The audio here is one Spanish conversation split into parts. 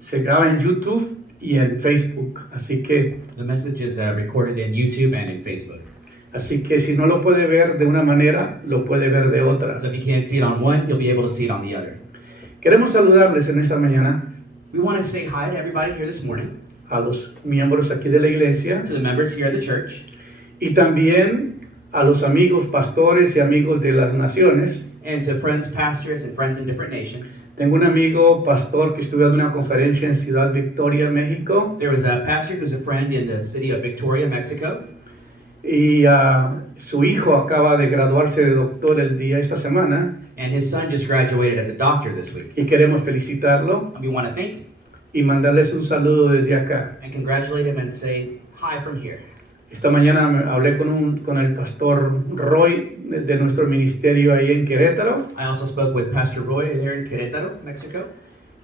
se graba en YouTube y en Facebook. Así que The message is recorded in YouTube and in Facebook. si no lo puede ver de una manera, lo puede ver de otra. So if you can't see it on one, you'll be able to see it on the other. Queremos saludarles en esta mañana We want to say hi to everybody here this morning, a los miembros aquí de la iglesia to the members here at the church, y también a los amigos pastores y amigos de las naciones. and to friends, pastors, and friends in different nations. Tengo un amigo pastor que estuvo en una conferencia en Ciudad Victoria, México, There was a pastor who's a friend in the city of Victoria, Mexico, y su hijo acaba de graduarse de doctor esta semana, and his son just graduated as a doctor this week. y queremos felicitarlo And we want to thank him y mandarles un saludo desde acá. and congratulate him and say hi from here. Esta mañana hablé con el pastor Roy de nuestro ministerio ahí en Querétaro, I also spoke with Pastor Roy here in Querétaro, Mexico,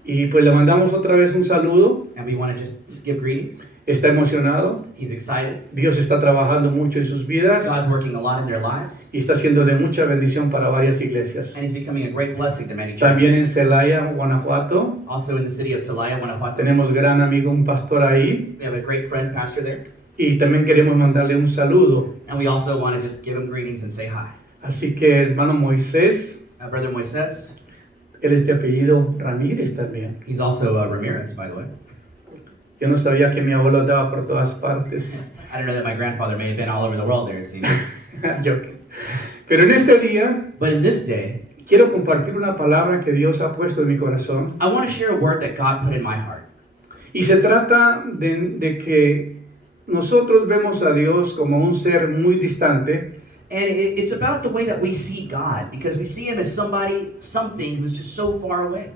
y pues le mandamos otra vez un saludo. and we want to just give greetings. Está emocionado. He's excited. Dios está trabajando mucho en sus vidas God's working a lot in their lives, y está siendo de mucha bendición para varias iglesias. and he's becoming a great blessing to many También en churches. Celaya, Guanajuato, Also in the city of Celaya, Guanajuato, tenemos gran amigo, un pastor ahí, we have a great friend, pastor there, y también queremos mandarle un saludo. and we also want to just give him greetings and say hi. Así que hermano Moisés, Brother Moises, él es de apellido Ramírez también. he's also Ramirez, by the way. Yo no sabía que mi abuelo andaba por todas partes. I don't know that my grandfather may have been all over the world there, it seems. Yo- Pero en este día But in this day, quiero compartir una palabra que Dios ha puesto en mi corazón. I want to share a word that God put in my heart. Y se trata de que nosotros vemos a Dios como un ser muy distante, And it's about the way that we see God, because we see him as something who's just so far away.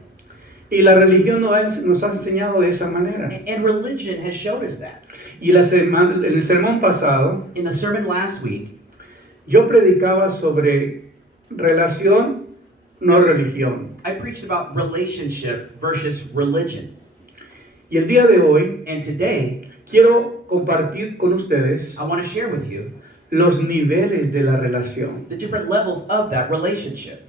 y la religión nos ha enseñado de esa manera. And religion has showed us that. Y en el sermón pasado In the sermon last week, yo predicaba sobre relación, no religión. I preached about relationship versus religion. Y el día de hoy And today, quiero compartir con ustedes I want to share with you los niveles de la relación. the different levels of that relationship.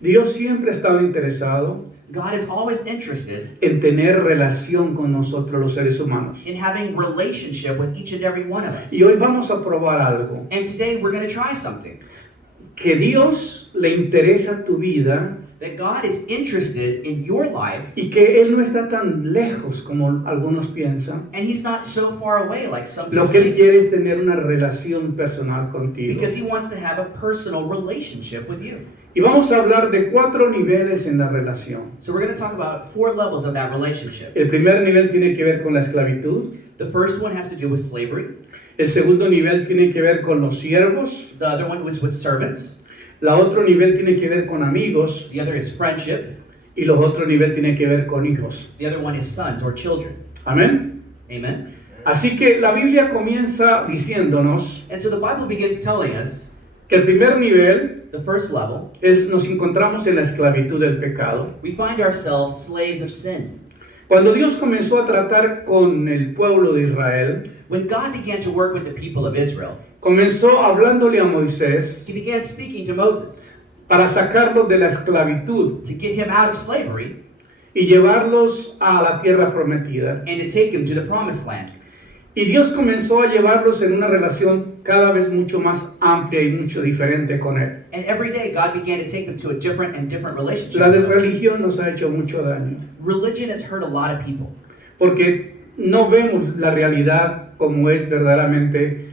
Dios siempre ha estado interesado God is always interested en tener relación con nosotros los seres humanos. in having relationship with each and every one of us. Y hoy vamos a probar algo. And today we're going to try something. Que Dios le interesa tu vida That God is interested in your life, y que Él no está tan lejos como algunos piensan. and he's not so far away like some Lo people que Él think, quiere es tener una relación personal contigo. because he wants to have a personal relationship with you. Y vamos a hablar de 4 niveles en la relación. So we're going to talk about 4 levels of that relationship. El primer nivel tiene que ver con la esclavitud. The first one has to do with slavery. El segundo nivel tiene que ver con los siervos. The other one was with servants. La otro nivel tiene que ver con amigos. The other is friendship. Y los otro nivel tiene que ver con hijos. The other one is sons or children. Amén. Amen. Así que la Biblia comienza diciéndonos And so the Bible begins telling us que el primer nivel the first level, nos encontramos en la esclavitud del pecado. we find ourselves slaves of sin. Cuando Dios comenzó a tratar con el pueblo de Israel, When God began to work with the people of Israel, comenzó hablándole a Moisés he began speaking to Moses para sacarlos de la esclavitud to get him out of slavery y llevarlos a la tierra prometida. and to take him to the promised land. Y Dios comenzó a llevarlos en una relación cada vez mucho más amplia y mucho diferente con Él. And every day God began to take them to a different relationship. La with him. religión nos ha hecho mucho daño, Religion has hurt a lot of people porque no vemos la realidad como es verdaderamente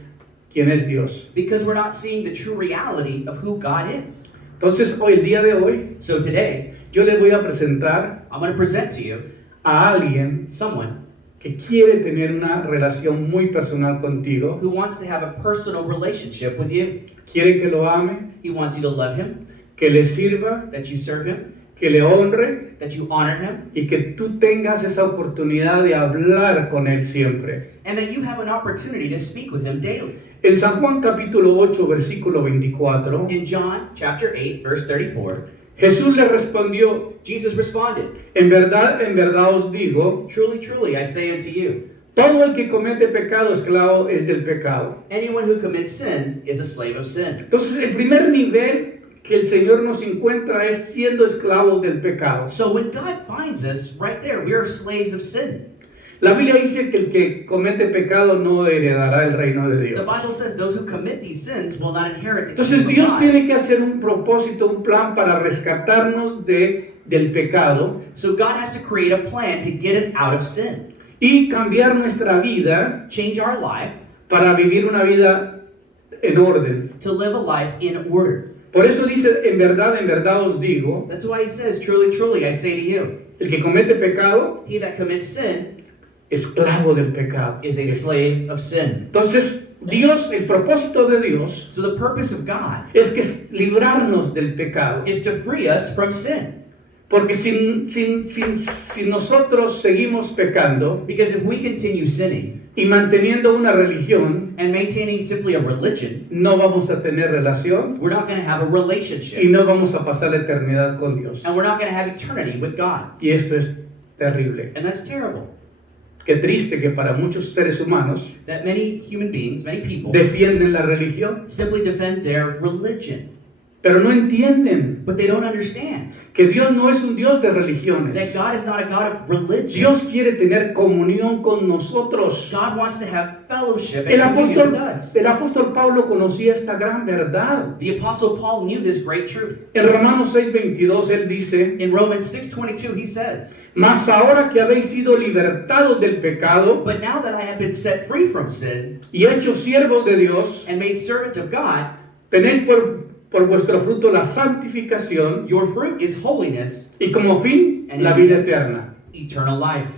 quién es Dios. because we're not seeing the true reality of who God is. Entonces, hoy, el día de hoy, So today, yo les voy a presentar I'm going to present to you a alguien someone que quiere tener una relación muy personal contigo, who wants to have a personal relationship with you. quiere que lo ame, He wants you to love him, que le sirva, that you serve him, que le honre that you honor him, y que tú tengas esa oportunidad de hablar con Él siempre. and that you have an opportunity to speak with him daily. En San Juan capítulo 8, versículo 24, In John chapter 8, verse 34, Jesús le respondió, Jesus responded, en verdad os digo, Truly, truly, I say unto you, todo el que comete pecado, esclavo es del pecado. anyone who commits sin is a slave of sin. Entonces, el primer nivel que el Señor nos encuentra es siendo esclavos del pecado. So when God finds us, right there, we are slaves of sin. La Biblia dice que el que comete pecado no heredará el reino de The Dios. Bible says those who commit these sins will not inherit the Entonces kingdom of Dios God. tiene que hacer un propósito, un plan para rescatarnos del pecado So God has to create a plan to get us out of sin, y cambiar nuestra vida change our life, para vivir una vida en orden. to live a life in order. Por eso dice, en verdad os digo, That's why he says, truly, truly, I say to you, el que comete pecado, he that commits sin esclavo del pecado. is a slave of sin. Entonces, Dios, el propósito de Dios So the purpose of God es que es librarnos del pecado. is to free us from sin. Porque si nosotros seguimos pecando Because if we continue sinning y manteniendo una religión, and maintaining simply a religion, no vamos a tener relación we're not going to have a y relationship. no vamos a pasar la eternidad con Dios. And we're not going to have eternity with God. Y esto es terrible. And that's terrible. Qué triste que para muchos seres humanos That many human beings, many people, defienden la religión, simply defend their religion. pero no entienden But they don't understand que Dios no es un Dios de that religiones. God is not a God of religion. Dios quiere tener comunión con nosotros. God wants to have fellowship El and communion with apóstol, us. el apóstol Pablo conocía esta gran verdad. The Apostle Paul knew this great truth. En Romanos 6:22 él dice, In Romans 6:22 he says, mas ahora que habéis sido libertados del pecado but now that I have been set free from sin y hechos siervos de Dios, and made servant of God, tenéis por vuestro fruto la santificación your fruit is holiness, y como fin la vida eterna. eternal life.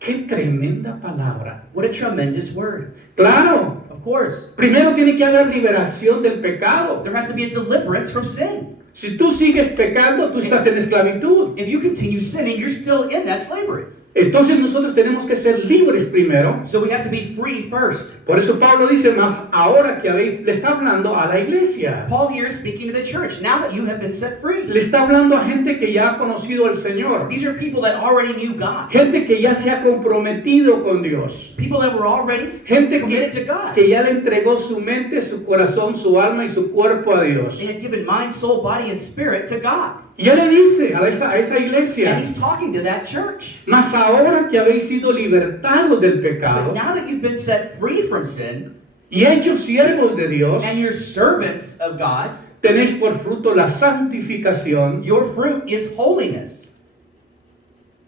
¡Qué tremenda palabra! What a tremendous word. Claro, Of course, primero tiene que haber liberación del pecado. there has to be a deliverance from sin. Si tú sigues pecando, tú estás en esclavitud. If you continue sinning, you're still in that slavery. Entonces nosotros tenemos que ser libres primero. So we have to be free first. Por eso Pablo dice, mas ahora que habéis, le está hablando a la iglesia. Paul here is speaking to the church. Now that you have been set free, Le está hablando a gente que ya ha conocido al Señor. these are people that already knew God. Gente que ya se ha comprometido con Dios. People that were already Gente committed to God. que ya le entregó su mente, su corazón, su alma y su cuerpo a Dios. They had given mind, soul, body, and spirit to God. Y ya le dice a esa And iglesia, he's talking to that church. mas ahora que habéis sido libertados del So pecado now that you've been set free from sin y hechos siervos de Dios, and you're servants of God, tenéis por fruto la santificación your fruit is holiness.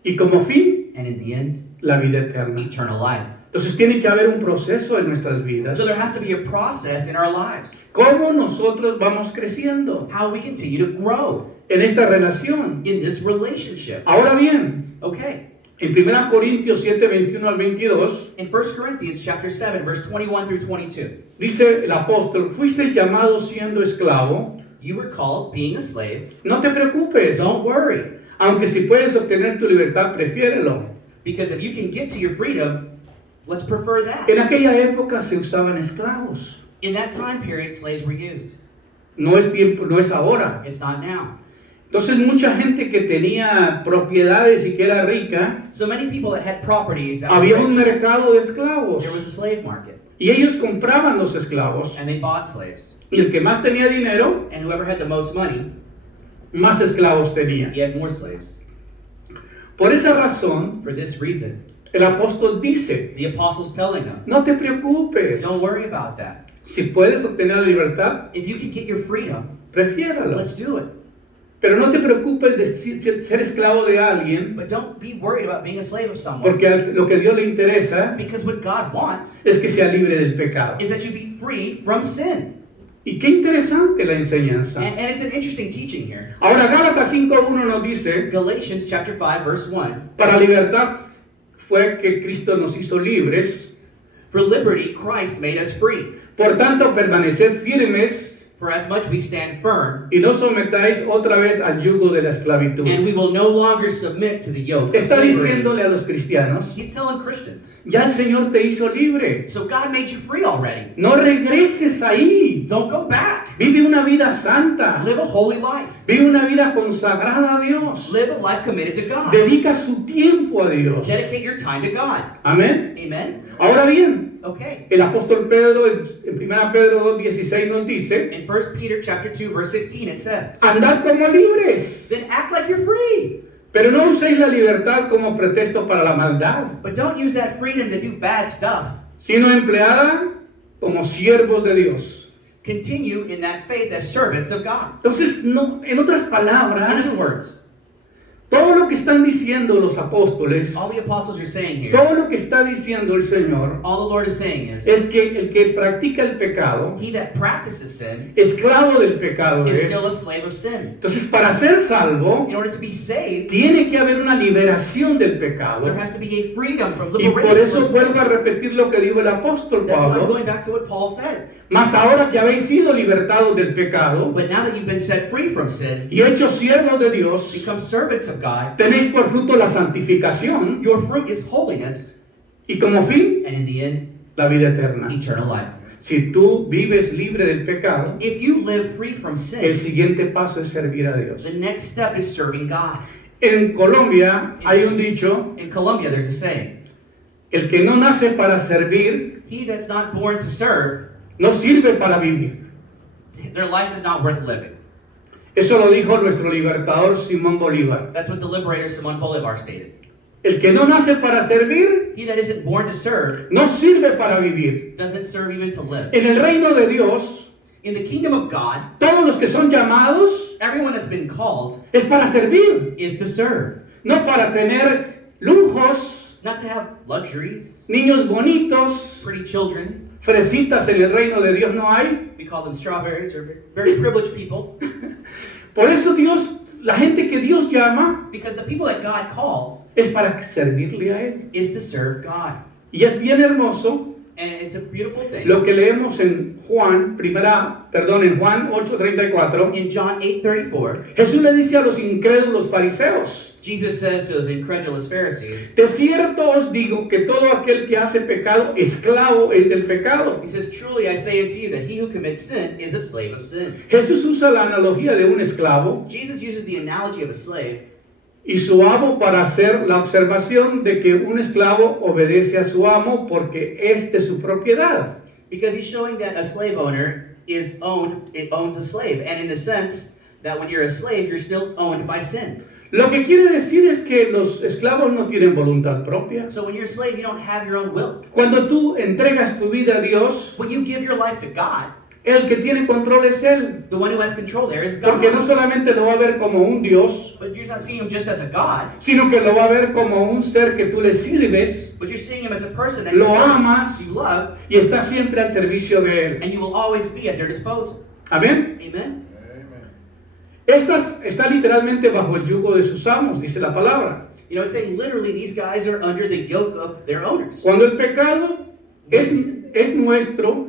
y como fin And in the end, la vida eterna. eternal life. Entonces tiene que haber un proceso en nuestras vidas. So there has to be a process in our lives. ¿Cómo nosotros vamos creciendo How we continue to grow en esta relación? in this relationship. Ahora bien, Okay. en 1 Corintios 7, 21 al 22, In 1 Corinthians chapter 7, verse 21 through 22, dice el apóstol, fuiste llamado siendo esclavo, you were called being a slave. no te preocupes, Don't worry, aunque si puedes obtener tu libertad, prefiérelo. because if you can get to your freedom, let's prefer that. En aquella época se usaban esclavos, In that time period, slaves were used. no es tiempo, no es ahora. It's not now. Entonces mucha gente que tenía propiedades y que era rica, So many people that had properties, that había were un rich, mercado de esclavos there was a slave market, y ellos compraban los esclavos and they bought slaves. y el que más tenía dinero, And whoever had the most money, más esclavos tenía. he had more slaves. Por esa razón, For this reason, el apóstol dice, the apostle's telling them, no te preocupes, don't worry about that. si puedes obtener la libertad, If you can get your freedom, prefiéralo. let's do it. Pero no te preocupes de ser esclavo de alguien, But don't be worried about being a slave of someone. porque lo que a Dios le interesa Because what God wants es que sea libre del pecado. is that you be free from sin. Y qué interesante la enseñanza. And it's an interesting teaching here. Ahora Gálatas 5:1 nos dice, Galatians chapter 5, verse 1. para libertad fue que Cristo nos hizo libres, For liberty, Christ made us free. por tanto permaneced firmes For as much we stand firm, y no sometáis otra vez al yugo de la esclavitud. and we will no longer submit to the yoke of Está slavery. diciéndole a los cristianos, He's telling Christians. ya el Señor te hizo libre. So God made you free already. No regreses ahí. Don't go back. Vive una vida santa. Live a holy life. Vive una vida consagrada a Dios. Live a life committed to God. Dedica su tiempo a Dios. Dedicate your time to God. Amén. Amen? Ahora bien, Okay. el apóstol Pedro en 1 Pedro 2:16 nos dice, In 1 Peter chapter 2, verse 16, it says, andad como libres, then act like you're free. pero no uséis la libertad como pretexto para la maldad, But don't use that freedom to do bad stuff. sino empleada como siervos de Dios. Continue in that faith as servants of God. Entonces, no, en otras In palabras, other words, todo lo que están diciendo los apóstoles, all the apostles are saying here, todo lo que está diciendo el Señor, all the Lord is saying es que el que practica el pecado, he that practices sin esclavo del pecado is es. still a slave of sin. Entonces, para ser salvo, In order to be saved, tiene que haber una liberación del pecado. there has to be a freedom from Y por liberation eso from sin. vuelvo a repetir lo que dijo el apóstol That's why I'm Pablo. going back to what Paul said. Mas ahora que habéis sido libertados del pecado But now that you've been set free from sin, y hechos siervos de Dios, become servants of God, tenéis por fruto la santificación your fruit is holiness, y como fin and in the end, la vida eterna. eternal life. Si tú vives libre del pecado, If you live free from el sin, siguiente paso es servir a Dios. the next step is serving God. En Colombia hay un dicho, In Colombia, there's a saying, el que no nace para servir, he that's not born to serve, no sirve para vivir. their life is not worth living. Eso lo dijo nuestro libertador Simón Bolívar. That's what the liberator Simón Bolívar stated. El que no nace para servir, He that isn't born to serve no sirve para vivir. doesn't serve even to live. En el reino de Dios, In the kingdom of God, todos los que son llamados everyone that's been called es para servir, is to serve, no para tener lujos, not to have luxuries, niños bonitos, pretty children. fresitas en el reino de Dios no hay. We call them strawberries, or very privileged people. Por eso Dios, la gente que Dios llama Because the people that God calls es para servirle a Él. is to serve God. Y es bien hermoso And it's a beautiful thing. lo que leemos en Juan 8:34. In John 8:34, Jesús le dice a los incrédulos fariseos, Jesus says to those incredulous Pharisees, de cierto os digo que todo aquel que hace pecado, esclavo es del pecado. he says, truly I say unto you that he who commits sin is a slave of sin. Jesús usa la analogía de un esclavo Jesus uses the analogy of a slave y su amo para hacer la observación de que un esclavo obedece a su amo porque es de su propiedad. because he's showing that a slave owner owns a slave. And in the sense that when you're a slave, you're still owned by sin. Lo que quiere decir es que los esclavos no tienen voluntad propia. So when you're a slave, you don't have your own will. Cuando tú entregas tu vida a Dios, When you give your life to God, el que tiene control es Él. the one who has control there is God. Porque no solamente lo va a ver como un Dios, But you're not seeing him just as a God, sino que lo va a ver como un ser que tú le sirves but you're seeing him as a person that Lo you serve, amas. you love, y está siempre al servicio de Él. and you will always be at their disposal. Amén. Amen? Está literalmente bajo el yugo de sus amos, dice la palabra. You know, it's saying literally these guys are under the yoke of their owners. Cuando el pecado es nuestro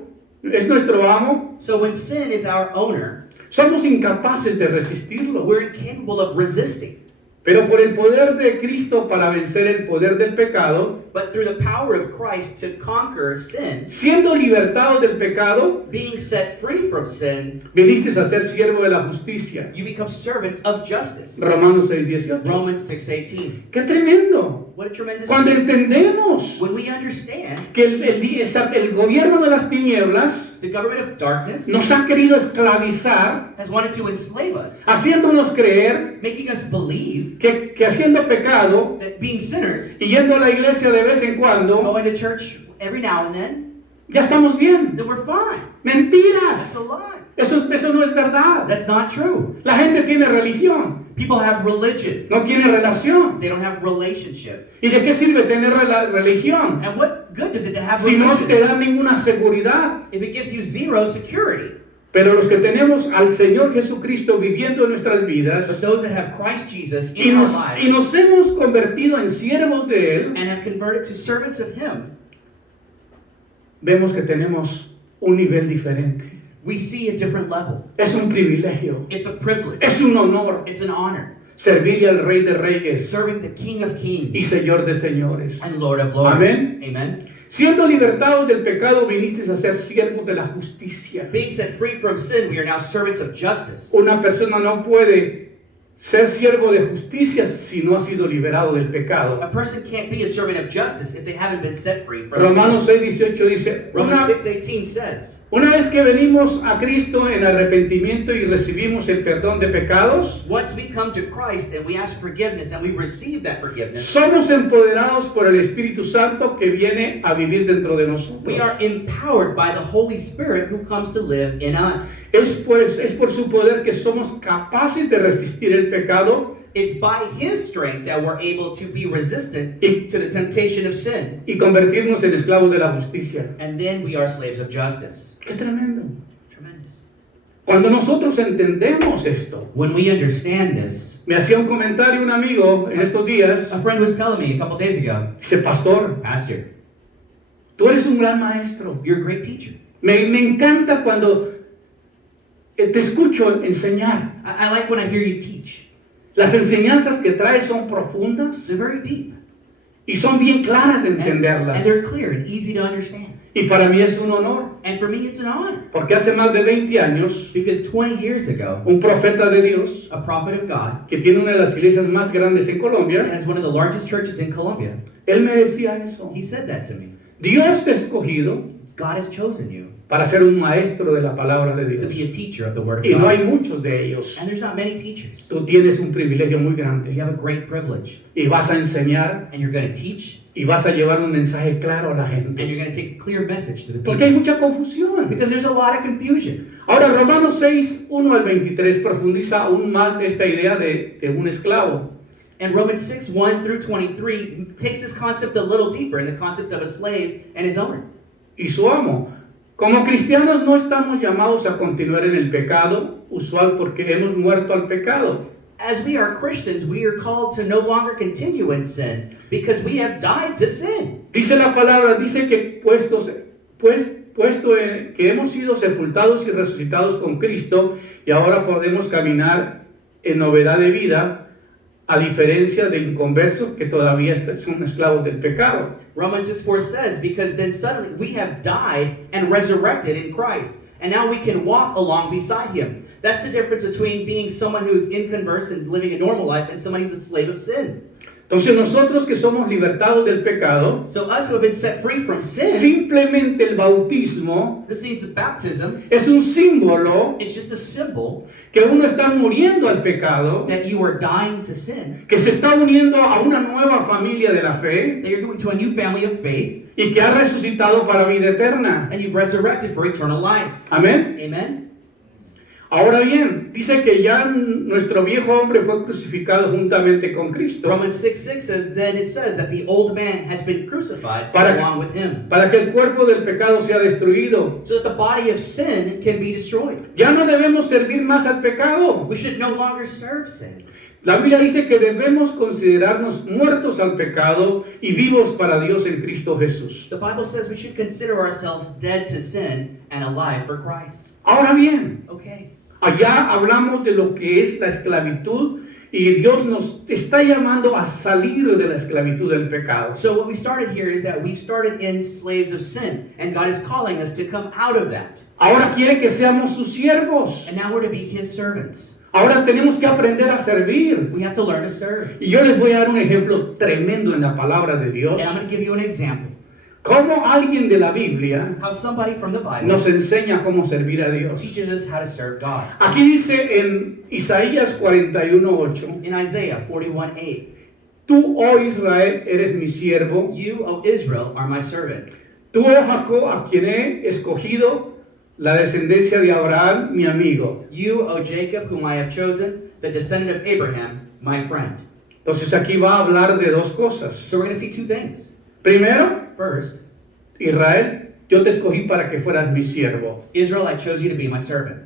amo, So when sin is our owner, somos incapaces de resistirlo. we're incapable of resisting. Pero por el poder de Cristo para vencer el poder del pecado, But through the power of Christ to conquer sin, siendo libertados del pecado, being set free from sin, viniste a ser siervo de la justicia. you become servants of justice. Romanos 6:18. Romans 6:18. ¡Qué tremendo! What a tremendous Cuando thing. entendemos When we understand que el gobierno de las tinieblas the government of darkness nos ha querido esclavizar, has wanted to enslave us, haciéndonos creer making us believe que haciendo pecado that being sinners, y yendo a la iglesia de vez en cuando, going to church every now and then, ya estamos bien. then we're fine. Mentiras. That's a lie. Eso no es verdad. That's not true. La gente tiene religión, People have religion. no tiene relación. They don't have relationship. ¿Y de qué sirve tener religión And what good does it to have si no te religion da ninguna seguridad? if it gives you zero security? Pero los que tenemos al Señor Jesucristo viviendo en nuestras But vidas those that have Christ Jesus y in our nos lives hemos convertido en siervos de Él, and have converted to servants of Him, vemos que tenemos un nivel diferente. we see a different level. Es un privilegio, It's a privilege. es un honor It's an honor. servirle al Rey de Reyes Serving the King of y Kings Señor de Señores. and Lord of Lords. Amén. Amen. Siendo libertados del pecado, vinisteis a ser siervos de la justicia. Being set free from sin, we are now servants of justice. Una persona no puede ser siervo de justicia si no ha sido liberado del pecado. A person can't be a servant of justice if they haven't been set free from Romanos sin. 6:18 dice, Romans 6:18 says, una vez que venimos a Cristo en arrepentimiento y recibimos el perdón de pecados, once we come to Christ and we ask forgiveness and we receive that forgiveness, somos empoderados por el Espíritu Santo que viene a vivir dentro de nosotros. we are empowered by the Holy Spirit who comes to live in us. Es por su poder que somos capaces de resistir el pecado It's by His strength that we're able to be resistant to the temptation of sin. y convertirnos en esclavos de la justicia. And then we are slaves of justice. ¡Qué tremendo! Tremendous. Cuando nosotros entendemos esto, When we understand this, me hacía un comentario un amigo en estos días, a friend was telling me a couple days ago, dice, pastor, Pastor, tú eres un gran maestro. you're a great teacher. Me encanta cuando te escucho enseñar. I like when I hear you teach. Las enseñanzas que traes son profundas They're very deep. y son bien claras de And entenderlas. they're clear and easy to understand. Y para mí es un honor, And for me, it's an honor. porque hace más de 20 años, Because 20 years ago, un profeta de Dios, a prophet of God, que tiene una de las iglesias más grandes en and Colombia, has one of the largest churches in Colombia, él me decía eso. he said that to me. Dios te ha escogido God has chosen you para ser un maestro de la palabra de to Dios. be a teacher of the Word of Y no hay God. muchos de ellos. And there's not many teachers. Tú tienes un privilegio muy grande. You have a great privilege. Y vas a enseñar And you're going to teach, y vas a llevar un mensaje claro a la and gente. you're going to take a clear message to the Porque hay people. mucha confusión. Because there's a lot of confusion. Ahora, Romanos 6, 1 al 23 profundiza aún más esta idea de un esclavo. And Romans 6, 1 through 23 takes this concept a little deeper in the concept of a slave and his owner. Y su amo. Como cristianos no estamos llamados a continuar en el pecado usual porque hemos muerto al pecado. As we are Christians, we are called to no longer continue in sin because we have died to sin. Dice la palabra, dice que que hemos sido sepultados y resucitados con Cristo y ahora podemos caminar en novedad de vida, a diferencia de inconversos que todavía son esclavos del pecado. Romans 6:4 says, because then suddenly we have died and resurrected in Christ, and now we can walk along beside him. That's the difference between being someone who is inconverse and living a normal life and somebody who's a slave of sin. Entonces nosotros que somos libertados del pecado, So us who have been set free from sin, simplemente el bautismo this means that baptism, es un símbolo it's just a symbol que uno está muriendo al pecado, that you are dying to sin, que se está uniendo a una nueva familia de la fe that you're going to a new family of faith, y que ha resucitado para vida eterna. and you've resurrected for eternal life. Amén. Amen? Ahora bien, dice que ya nuestro viejo hombre fue crucificado juntamente con Cristo Romans 6:6 says, then it says that the old man has been crucified Para- along with him, para que el cuerpo del pecado sea destruido. so that the body of sin can be destroyed. Ya no debemos servir más al pecado. We should no longer serve sin. La Biblia dice que debemos considerarnos muertos al pecado y vivos para Dios en Cristo Jesús. The Bible says we should consider ourselves dead to sin and alive for Christ. Ahora bien, Okay. allá hablamos de lo que es la esclavitud y Dios nos está llamando a salir de la esclavitud del pecado. So what we started here is that we've started in slaves of sin, and God is calling us to come out of that. Ahora quiere que seamos sus siervos. And now we're to be His servants. Ahora tenemos que aprender a servir. We have to learn to serve. Y yo les voy a dar un ejemplo tremendo en la palabra de Dios. And I'm going to give you an example. Cómo alguien de la Biblia How somebody from the Bible nos enseña cómo servir a Dios. teaches us how to serve God. Aquí dice en Isaías 41:8, In Isaiah 41:8, tú, oh Israel, eres mi siervo. you, O Israel, are my servant. Tú, oh Jacob, a quien he escogido, la descendencia de Abraham, mi amigo. You, O Jacob, whom I have chosen, the descendant of Abraham, my friend. Entonces aquí va a hablar de dos cosas. So we're going to see two things. Primero, First, Israel, yo te escogí para que fueras mi siervo. Israel, I chose you to be my servant.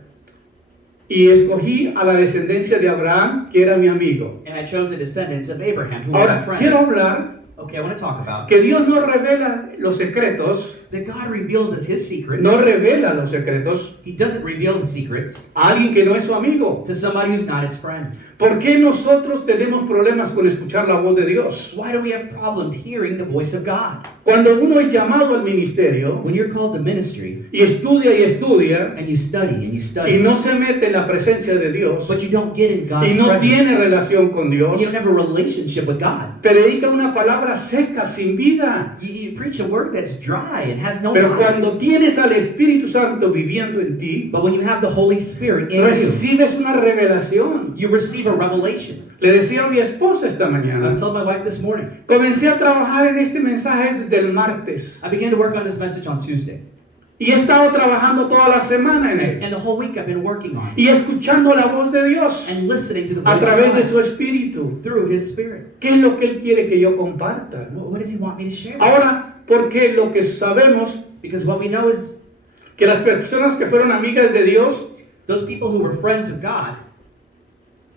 Y escogí a la descendencia de Abraham, que era mi amigo. And I chose the descendants of Abraham, who are my Ahora, friend. quiero hablar Okay, I want to talk about que Dios no revela los secretos, that God reveals us His secrets. no revela los secretos He doesn't reveal the secrets a alguien que no es su amigo. to somebody who's not His friend. ¿Por qué nosotros tenemos problemas con escuchar la voz de Dios? Why do we have problems hearing the voice of God? Cuando uno es llamado al ministerio When you're called to ministry y estudia and you study and you y study, no se mete en la presencia de Dios but you don't get in God's y no presence, tiene relación con Dios, you don't have a relationship with God. predica una palabra seca, sin vida. You preach a word that's dry and has no Pero life. cuando tienes al Espíritu Santo viviendo en ti, But when you have the Holy Spirit in you, recibes una revelación. you receive a revelation. Le decía a mi esposa esta I was mañana, telling my wife this morning, comencé a trabajar en este mensaje desde el martes I began to work on this message on Tuesday. y he estado trabajando toda la semana en él And the whole week I've been working on it y escuchando la voz de Dios and listening to the a voice través of de God su Espíritu. through His Spirit. ¿Qué es lo que Él quiere que yo comparta? What does He want me to share? Ahora, porque lo que sabemos Because what we know is que las personas que fueron amigas de Dios, those people who were friends of God,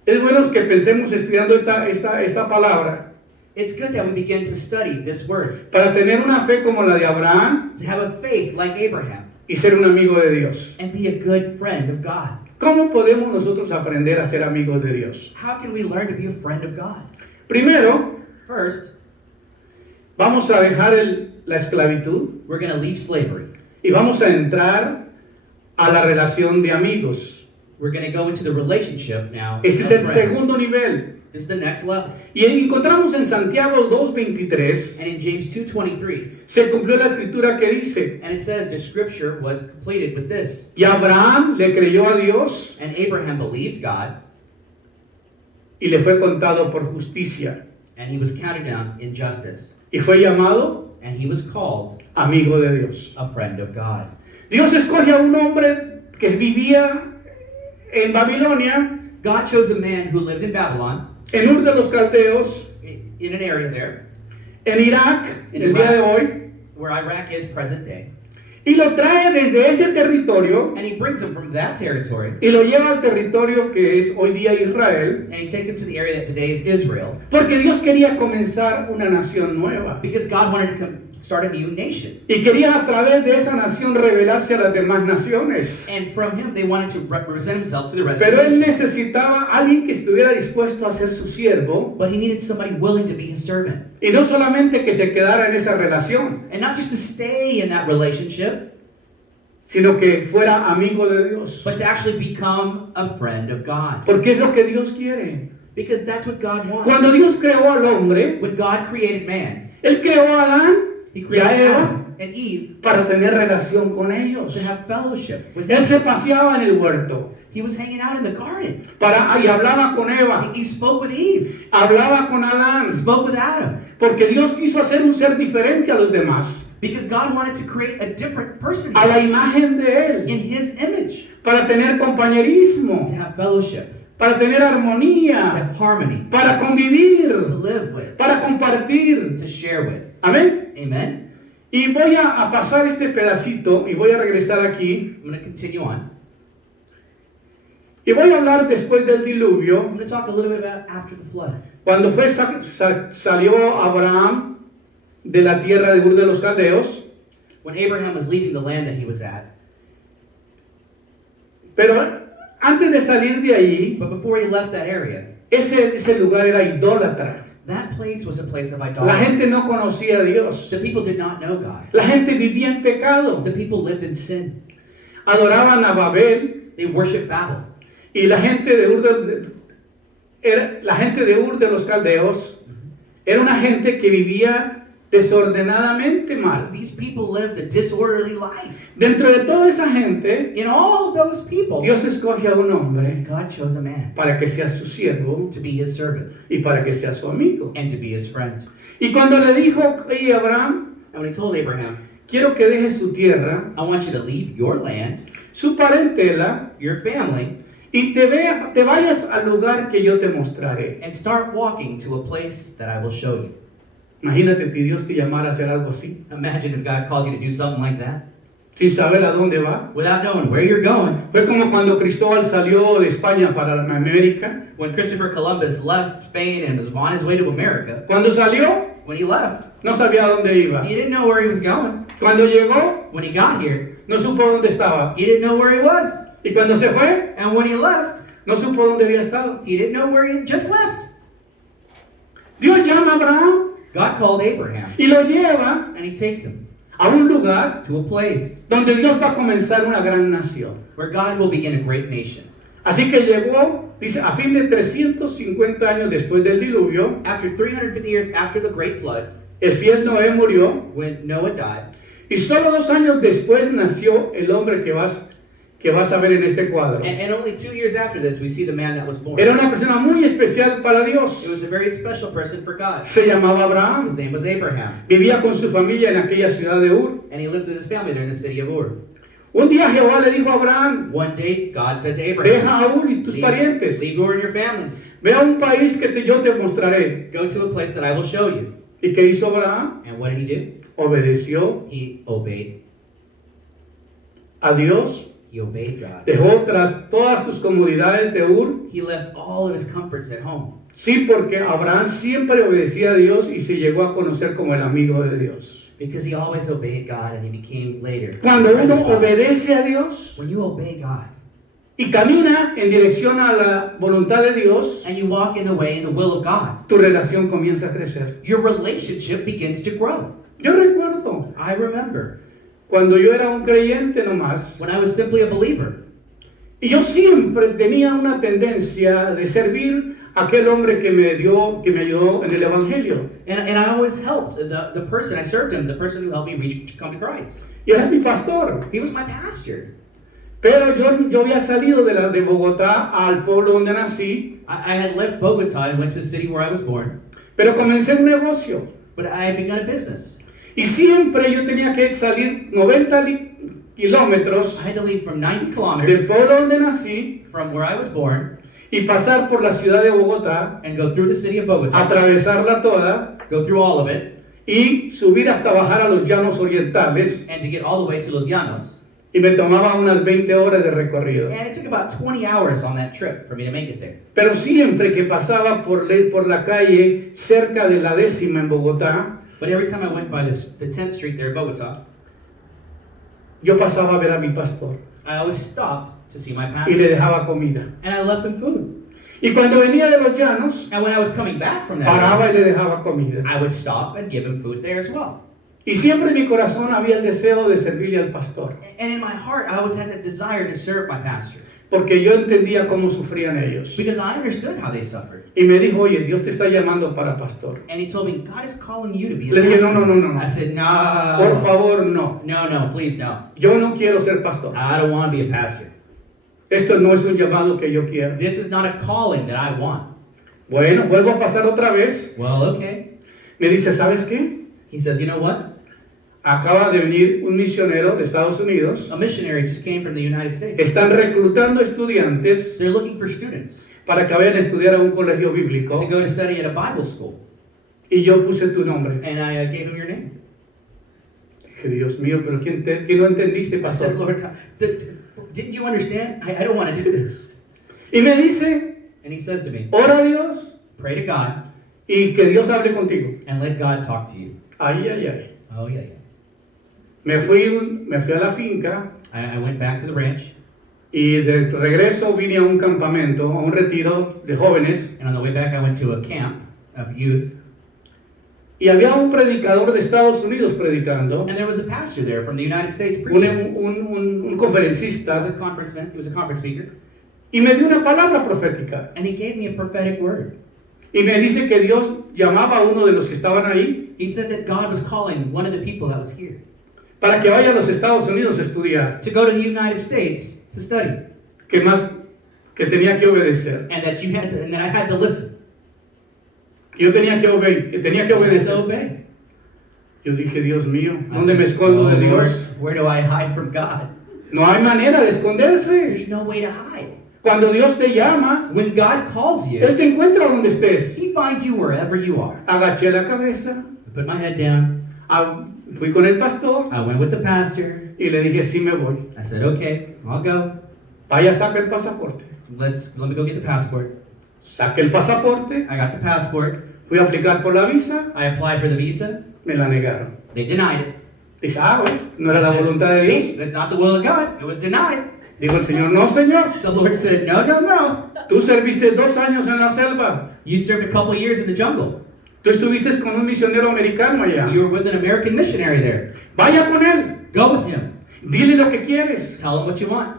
es bueno que pensemos estudiando esta palabra it's good that we begin to study this word, para tener una fe como la de Abraham to have a faith like Abraham y ser un amigo de Dios. and be a good friend of God. ¿Cómo podemos nosotros aprender a ser amigos de Dios? How can we learn to be a friend of God? Primero, First, vamos a dejar la esclavitud we're going to leave slavery. y vamos a entrar a la relación de amigos. We're going to go into the relationship now. Este of es el friends. segundo nivel. This is the next level. Y encontramos en Santiago 2:23, And in James 2:23, se cumplió la escritura que dice, and it says the scripture was completed with this. y Abraham le creyó a Dios And Abraham believed God, y le fue contado por justicia. and he was counted down in justice. Y fue llamado And he was called amigo de Dios. a friend of God. Dios escoge a un hombre que vivía en Babilonia, God chose a man who lived in Babylon, en Ur de los Caldeos, in an area there, en Irak, En el día de Irak. hoy, where Iraq is present day. y lo trae desde ese territorio And he brings him from that territory, y lo lleva al territorio que es hoy día Israel, and he takes him to the area that today is Israel, porque Dios quería comenzar una nación nueva. because God wanted to start a new nation. Y quería a través de esa nación revelarse a las demás naciones. And from him, they wanted to represent himself to the rest Pero of the él nation. necesitaba a alguien que estuviera dispuesto a ser su siervo But he needed somebody willing to be his servant. y no solamente que se quedara en esa relación, And not just to stay in that relationship, sino que fuera amigo de Dios. but to actually become a friend of God. Porque es lo que Dios quiere. Because that's what God wants. Cuando Dios creó al hombre, When God created man, Él creó a Adán he y a created Eva Adam and Eve para tener relación con ellos. to have fellowship with Él him. se paseaba en el huerto He was hanging out in the garden. y hablaba con Eva, He spoke with Eve. hablaba con Adán, He spoke with Adam. porque Dios quiso hacer un ser diferente a los demás, Because God wanted to create a different person a la imagen de Él, in his image. para tener To compañerismo, have fellowship. para tener To armonía, have harmony. para convivir, To live with. para compartir. To share with. Amén. Amen? Y voy a pasar este pedacito y voy a regresar aquí I'm going to continue on. y voy a hablar después del I'm diluvio, going to talk a little bit about after the flood. cuando salió Abraham de la tierra de Ur de los Caldeos. When Abraham was leaving the land that he was at. Pero antes de salir de allí, But before he left that area, ese lugar era idólatra. that place was a place of La idolatry. gente no conocía a Dios. The people did not know God. La gente vivía en pecado. The people lived in sin. Adoraban a Babel They worshiped Babel. y la gente de Ur de los Caldeos era una gente que vivía desordenadamente mal. These people lived a disorderly life. Dentro de toda esa gente, In all of those people, Dios escoge a un hombre God chose a man para que sea su siervo to be his servant y para que sea su amigo. and to be his friend. Y cuando le dijo, hey Abraham, And when he told Abraham, quiero que deje su tierra, I want you to leave your land, su parentela, your family, y te vayas al lugar que yo te mostraré. and start walking to a place that I will show you. Imagínate si Dios te llamara a hacer algo así, Imagine if God called you to do something like that sin saber a dónde va. without knowing where you're going. Fue como cuando Cristóbal salió de España para América. When Christopher Columbus left Spain and was on his way to America, Cuando salió, when he left, no sabía a dónde iba. he didn't know where he was going. Cuando llegó, When he got here, no supo dónde estaba. he didn't know where he was. Y cuando se fue, And when he left, No supo dónde había estado. He didn't know where he had just left. Dios llama a Abraham God called Abraham, y lo lleva and he takes him a un lugar to a place donde Dios va a comenzar una gran nación. where God will begin a great nation. Así que llegó, dice, a fin de 350 años después del diluvio, After 350 years after the great flood, el fiel Noé murió when Noah died, y solo 2 años después nació el hombre que vas a ver en este cuadro. and only 2 years after this, we see the man that was born. Era una persona muy especial para Dios. It was a very special person for God. Se llamaba His Abraham. name was Abraham, Vivía con su familia en aquella ciudad de Ur. and he lived with his family there in the city of Ur. Un día Jehová le dijo a Abraham, One day, God said to Abraham, deja a Ur y tus parientes. leave Ur and your families. Ve a un país que yo te mostraré. Go to a place that I will show you. ¿Y qué hizo Abraham? And what did he do? Obedeció He obeyed. a Dios. He obeyed God. Dejó tras todas tus comodidades de Ur. He left all of his comforts at home. Sí, porque Abraham siempre obedecía a Dios y se llegó a conocer como el amigo de Dios. Because he always obeyed God, and he became later. Cuando a friend uno of God. obedece a Dios When you obey God, y camina en dirección a la voluntad de Dios, and you walk in the way, in the will of God, tu relación comienza a crecer. your relationship begins to grow. Yo recuerdo I remember cuando yo era un creyente nomás, when I was simply a believer, y yo siempre tenía una tendencia de servir a aquel hombre que me ayudó en el evangelio. and I always helped the person. I served him, the person who helped me come to Christ. Y era mi pastor. He was my pastor. Pero yo había salido de Bogotá al pueblo donde nací, I had left Bogota and went to the city where I was born, pero comencé un negocio. but I had begun a business. Y siempre yo tenía que salir 90 kilómetros I had to leave from 90 del kilometers pueblo donde nací from where I was born y pasar por la ciudad de Bogotá, and go through the city of Bogota, atravesarla toda go through all of it, y subir hasta bajar a los llanos orientales, and to get all the way to Los Llanos. y me tomaba unas 20 horas de recorrido. And it took about 20 hours on that trip for me to make it there. Pero siempre que pasaba por la calle cerca de la 10ª en Bogotá, But every time I went by the 10th Street there in Bogota, yo pasaba a ver a mi pastor I always stopped to see my y le pastor. dejaba comida. And I left him food. Y cuando venía de los llanos, And when I was coming back from that, paraba y le dejaba comida. I would stop and give him food there as well. Y siempre en mi corazón había el deseo de servirle al pastor, And in my heart, I always had that desire to serve my pastor. porque yo entendía cómo sufrían ellos. Because I understood how they suffered. Y me dijo, oye, Dios te está llamando para pastor. And he told me, God is calling you to be a Le dije, pastor. no. I said, Por no. favor, no. No, please no. Yo no quiero ser pastor. I don't want to be a pastor. Esto no es un llamado que yo quiero. This is not a calling that I want. Bueno, vuelvo a pasar otra vez. Well, okay. Me dice, ¿sabes qué? He says, you know what? Acaba de venir un misionero de Estados Unidos. A missionary just came from the United States. Están reclutando estudiantes They're looking for students para que vayan a estudiar a un colegio bíblico. to go to study at a Bible school. Y yo puse tu nombre. And I gave him your name. Dije, Dios mío, pero ¿qué no entendiste, I pastor? said, Lord, God, didn't you understand? I don't want to do this. Y me dice, And he says to me, ora a Dios pray to God y que Dios hable contigo. and let God talk to you. Ay. Oh, yeah. Me fui a la finca I went back to the ranch. y de regreso vine a un campamento, a un retiro de jóvenes. And on the way back, I went to a camp of youth. Y había un predicador de Estados Unidos predicando, And there was a pastor there from the United States un preaching. un He was conferencista, a conference man. He was a conference speaker. y me dio una palabra profética. And he gave me a prophetic word. Y me dice que Dios llamaba a uno de los que estaban ahí He said that God was calling one of the people that was here para que vaya a los Estados Unidos a estudiar, to go to the United States to study. que tenía que obedecer. And that I had to listen. Yo tenía que I had to obedecer. obey. Yo dije, Dios mío, I ¿dónde said, me escondo "Oh, de Dios? Lord, where do I hide from God? No hay manera de esconderse. There's no way to hide. Cuando Dios te llama, When God calls Él you, te encuentra donde estés. He finds you wherever you are. Agaché la cabeza, I put my head down. fui con el pastor I went with the pastor. y le dije, sí me voy. I said, okay, I'll go. Vaya, saca el pasaporte. Let me go get the passport. Saqué el pasaporte, I got the passport. fui a aplicar por la visa, I applied for the visa. me la negaron. They denied it. Dice, bueno, no era I la said, voluntad de "See, Dios. that's not the will of God. It was denied." Dijo el Señor, no, Señor. The Lord said, no, no, no. Tú serviste 2 años en la selva. You served a couple years in the jungle. Tú estuviste con un misionero americano allá. You were with an American missionary there. Vaya con él. Go with him. Dile lo que quieres. Tell him what you want.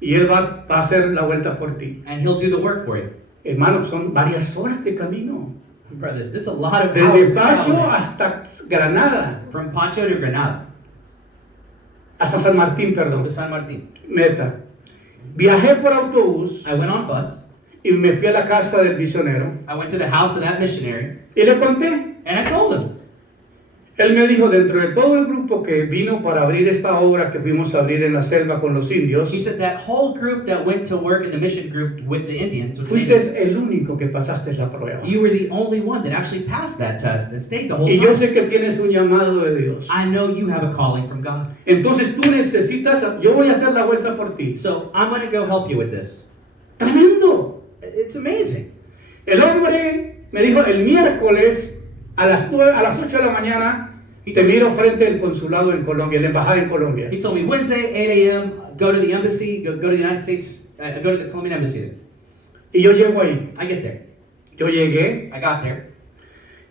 Y él va a hacer la vuelta por ti. And he'll do the work for you. Hermano, son varias horas de camino. Brothers, this is a lot of Desde hours Pacho traveling. hasta Granada. From Pancho to Granada. Hasta San Martín, To perdón. San Martin. Meta. Viajé por autobús I went on bus. y me fui a la casa del misionero. I went to the house of that missionary. Y le conté. And I told him. Él me dijo, dentro de todo el grupo que vino para abrir esta obra que fuimos a abrir en la selva con los indios, He said that whole group that went to work in the mission group with the Indians, fuiste el único que pasaste la prueba. you were the only one that actually passed that test and stayed the whole Y yo time. sé que tienes un llamado de Dios. I know you have a calling from God. Entonces tú necesitas, yo voy a hacer la vuelta por ti. So I'm going to go help you with this. Tremendo. It's amazing. El hombre me dijo, el miércoles a las 8 de la mañana te miro frente al consulado en Colombia, la embajada en Colombia. He told me Wednesday, 8 a.m., go to the embassy, go to the United States, go to the Colombian embassy. Y yo llego ahí. I get there. Yo llegué I got there,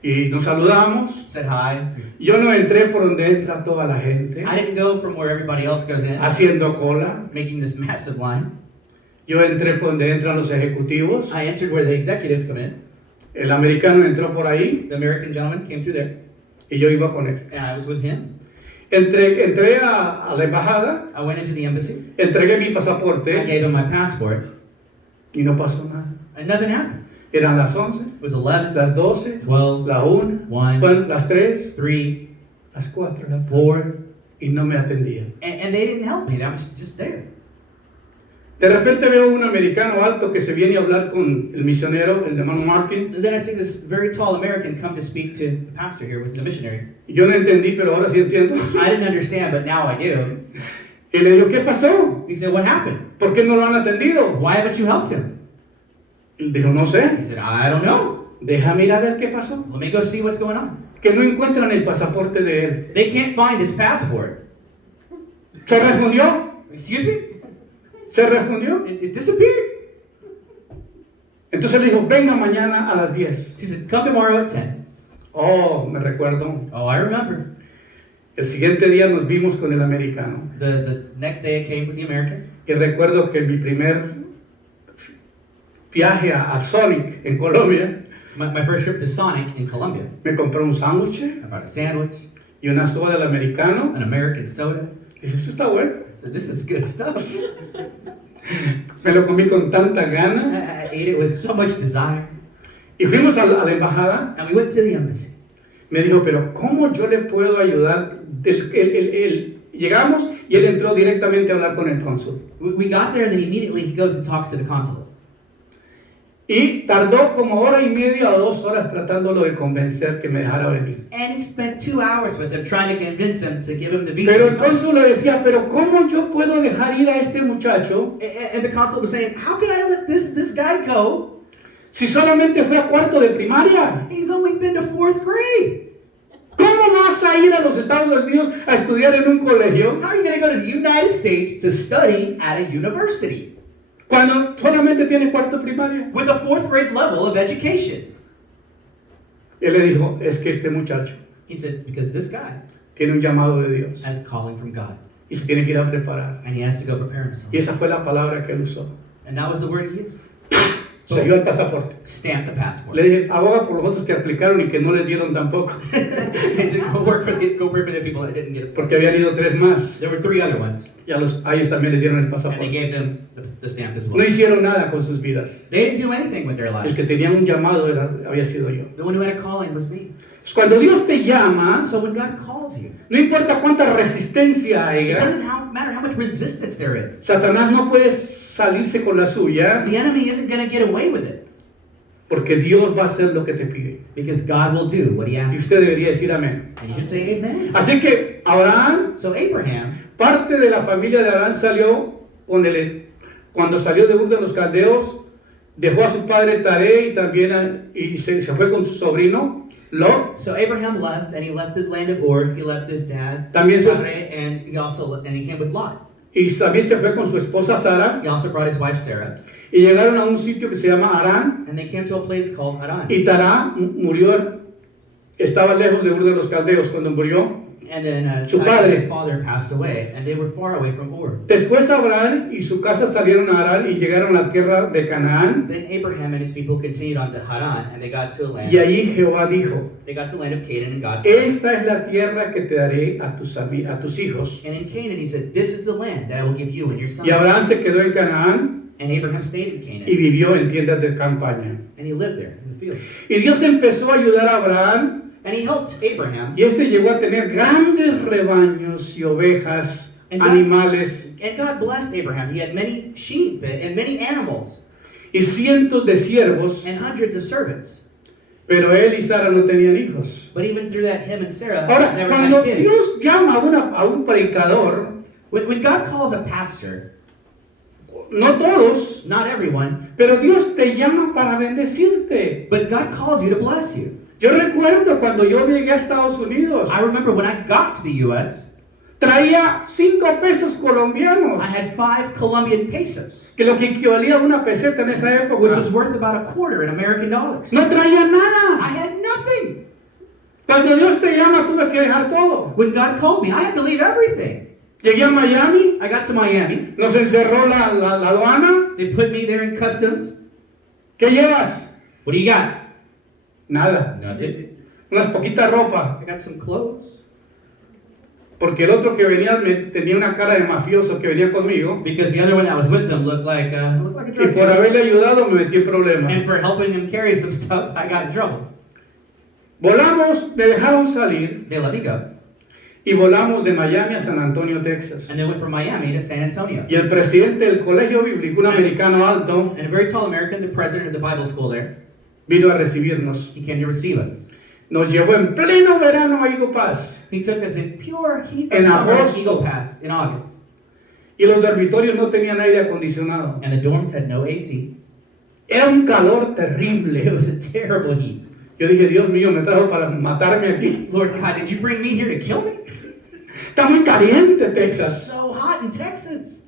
y nos saludamos. said hi. Yo no entré por donde entra toda la gente, I didn't go from where everybody else goes in, haciendo cola. making this massive line. Yo entré por donde entran los ejecutivos. I entered where the executives come in. El americano entró por ahí The American gentleman came through there, y yo iba con él. and I was with him. Entré a la embajada, I went into the embassy. entregué mi I pasaporte gave him my passport, y no pasó nada. and nothing happened. Eran las 11, It was 11, las 12, 12, la 1, 1, bueno, las 3, 3, las 4, las 4, y no me atendían. and they didn't help me. That was just there. De repente veo un americano alto que se viene a hablar con el misionero, el hermano Martin. And then I see this very tall American come to speak to the pastor here with the missionary. Y yo no entendí, pero ahora sí entiendo. I didn't understand, but now I do. Y le digo, ¿qué pasó? He said, what happened? ¿Por qué no lo han atendido? Why haven't you helped him? Y dijo, no sé. He said, I don't know. Déjame ir a ver qué pasó. Let me go see what's going on. Que no encuentran el pasaporte de él. They can't find his passport. ¿Se refundió? Excuse me? ¿Se refundió? It disappeared. Entonces le dijo, venga mañana a las 10. He said, come tomorrow at 10. Oh, me recuerdo. Oh, I remember. El siguiente día nos vimos con el americano. The next day I came with the American. Y recuerdo que en mi primer viaje a Sonic en Colombia, My first trip to Sonic in Colombia. me compré un sándwich I bought a sandwich, y una soda del americano. an American soda. Dije, eso está bueno. I said, this is good stuff. Me lo comí con tanta gana. I ate it with so much desire. Y fuimos a la embajada. And we went to the embassy. Me dijo, pero ¿cómo yo le puedo ayudar? Llegamos y él entró directamente a hablar con el cónsul. We got there, and then immediately he goes and talks to the consulate. Y tardó como 1:30 o 2 horas tratándolo de convencer que me dejara venir. And he spent 2 hours with him trying to convince him to give him the visa. Pero el cónsul le decía, pero ¿cómo yo puedo dejar ir a este muchacho And the consulate was saying, how can I let this guy go? si solamente fue a cuarto de primaria? He's only been to 4th grade. ¿Cómo vas a ir a los Estados Unidos a estudiar en un colegio How are you going to go to the United States to study at a university cuando solamente tiene cuarto de primaria? with a 4th grade level of education? Él le dijo, es que este muchacho He said, because this guy tiene un llamado de Dios has a calling from God, y se tiene que ir a preparar. and he has to go prepare himself. Y esa fue la palabra que él usó. And that was the word he used. Se dio el pasaporte. Stamp the passport. Le dije, aboga por los otros que aplicaron y que no les dieron tampoco, He said, go pray for the people that didn't get it. porque habían ido 3 más. There were 3 other ones, Y a ellos también les dieron el and they pasaporte. gave them the stamp as No well. hicieron nada con sus vidas. They didn't do anything with their El que lives. tenía un llamado había sido yo. The one who had a calling was me. Cuando Dios te llama, So when God calls you, no importa cuánta resistencia it haya, doesn't matter how much resistance there is. Satanás no puede salirse con la suya, The enemy isn't going to get away with it, porque Dios va a hacer lo que te pide. because God will do what he Y asks. usted debería decir amén. And you should say amen. Así que Abraham, So Abraham, parte de la familia de Abraham salió cuando salió de Ur de los Caldeos, dejó a su padre Taré y también y se fue con su sobrino Lot. so Abraham left, and he left the land of Ur. He left his dad, También su, and he came with Lot. Y también se fue con su esposa Sara He also brought his wife Sarah, y llegaron a un sitio que se llama Harán. and they came to a place called Haran. Y Tará murió, estaba lejos de Ur de los Caldeos cuando murió. And then Su padre. his father passed away, and they were far away from Ur. Después Abraham y su casa salieron a Harán y llegaron a la tierra de Canaán. Then Abraham and his people continued on to Haran, and they got to a land. Y allí Jehová dijo, They got to the land of Canaan, and God said, esta es la tierra que te daré a tus hijos. and in Canaan he said, this is the land that I will give you and your son. Y Abraham se quedó en Canaán And Abraham stayed in y Canaan, vivió en tiendas de campaña. and he lived there in the fields. Y Dios empezó a ayudar a Abraham And he helped Abraham, y este llegó a tener grandes rebaños y ovejas, And God- animales and God blessed Abraham. He had many sheep and many animals y cientos de siervos, and hundreds of servants. pero él y Sara no tenían hijos. But even through that, him and Sarah Ahora, never cuando had kids. Dios llama a un predicador, When God calls a pastor, no todos, not everyone, pero Dios te llama para bendecirte. but God calls you to bless you. Yo recuerdo cuando yo llegué a Estados Unidos, I remember when I got to the U.S., traía 5 pesos colombianos, I had 5 Colombian pesos, que lo que equivalía a una peseta en esa which was época. worth about a quarter in American dollars. No traía I nada. had nothing. Cuando Dios te llama, tuve que dejar todo. When God called me, I had to leave everything. Llegué a Miami, I got to Miami. nos encerró la aduana. They put me there in customs. ¿Qué llevas? What do you got? Nada. Nothing. Unas poquitas ropa. I got some clothes. Porque el otro que venía tenía una cara de mafioso que venía conmigo. Because the other one that was with them looked like a Y drug por dealer. haberle ayudado me metí en problemas. And for helping him carry some stuff, I got in trouble. Volamos, me dejaron salir They let me go. y volamos de Miami a San Antonio, Texas. And they went from Miami to San Antonio. Y el presidente del colegio bíblico, un americano alto, And a very tall American, the president of the Bible school there, vino a recibirnos. he came to receive us. Nos llevó en pleno verano a Eagle Pass. He took us in pure heat of En summer at agosto. Eagle Pass in August. Y los dormitorios no tenían aire acondicionado. And the dorms had no AC. Era un calor It terrible. was a terrible heat. Yo dije, Dios mío, me trajo para matarme aquí. Lord God, did you bring me here to kill me? Está muy caliente It's Texas. so hot in Texas.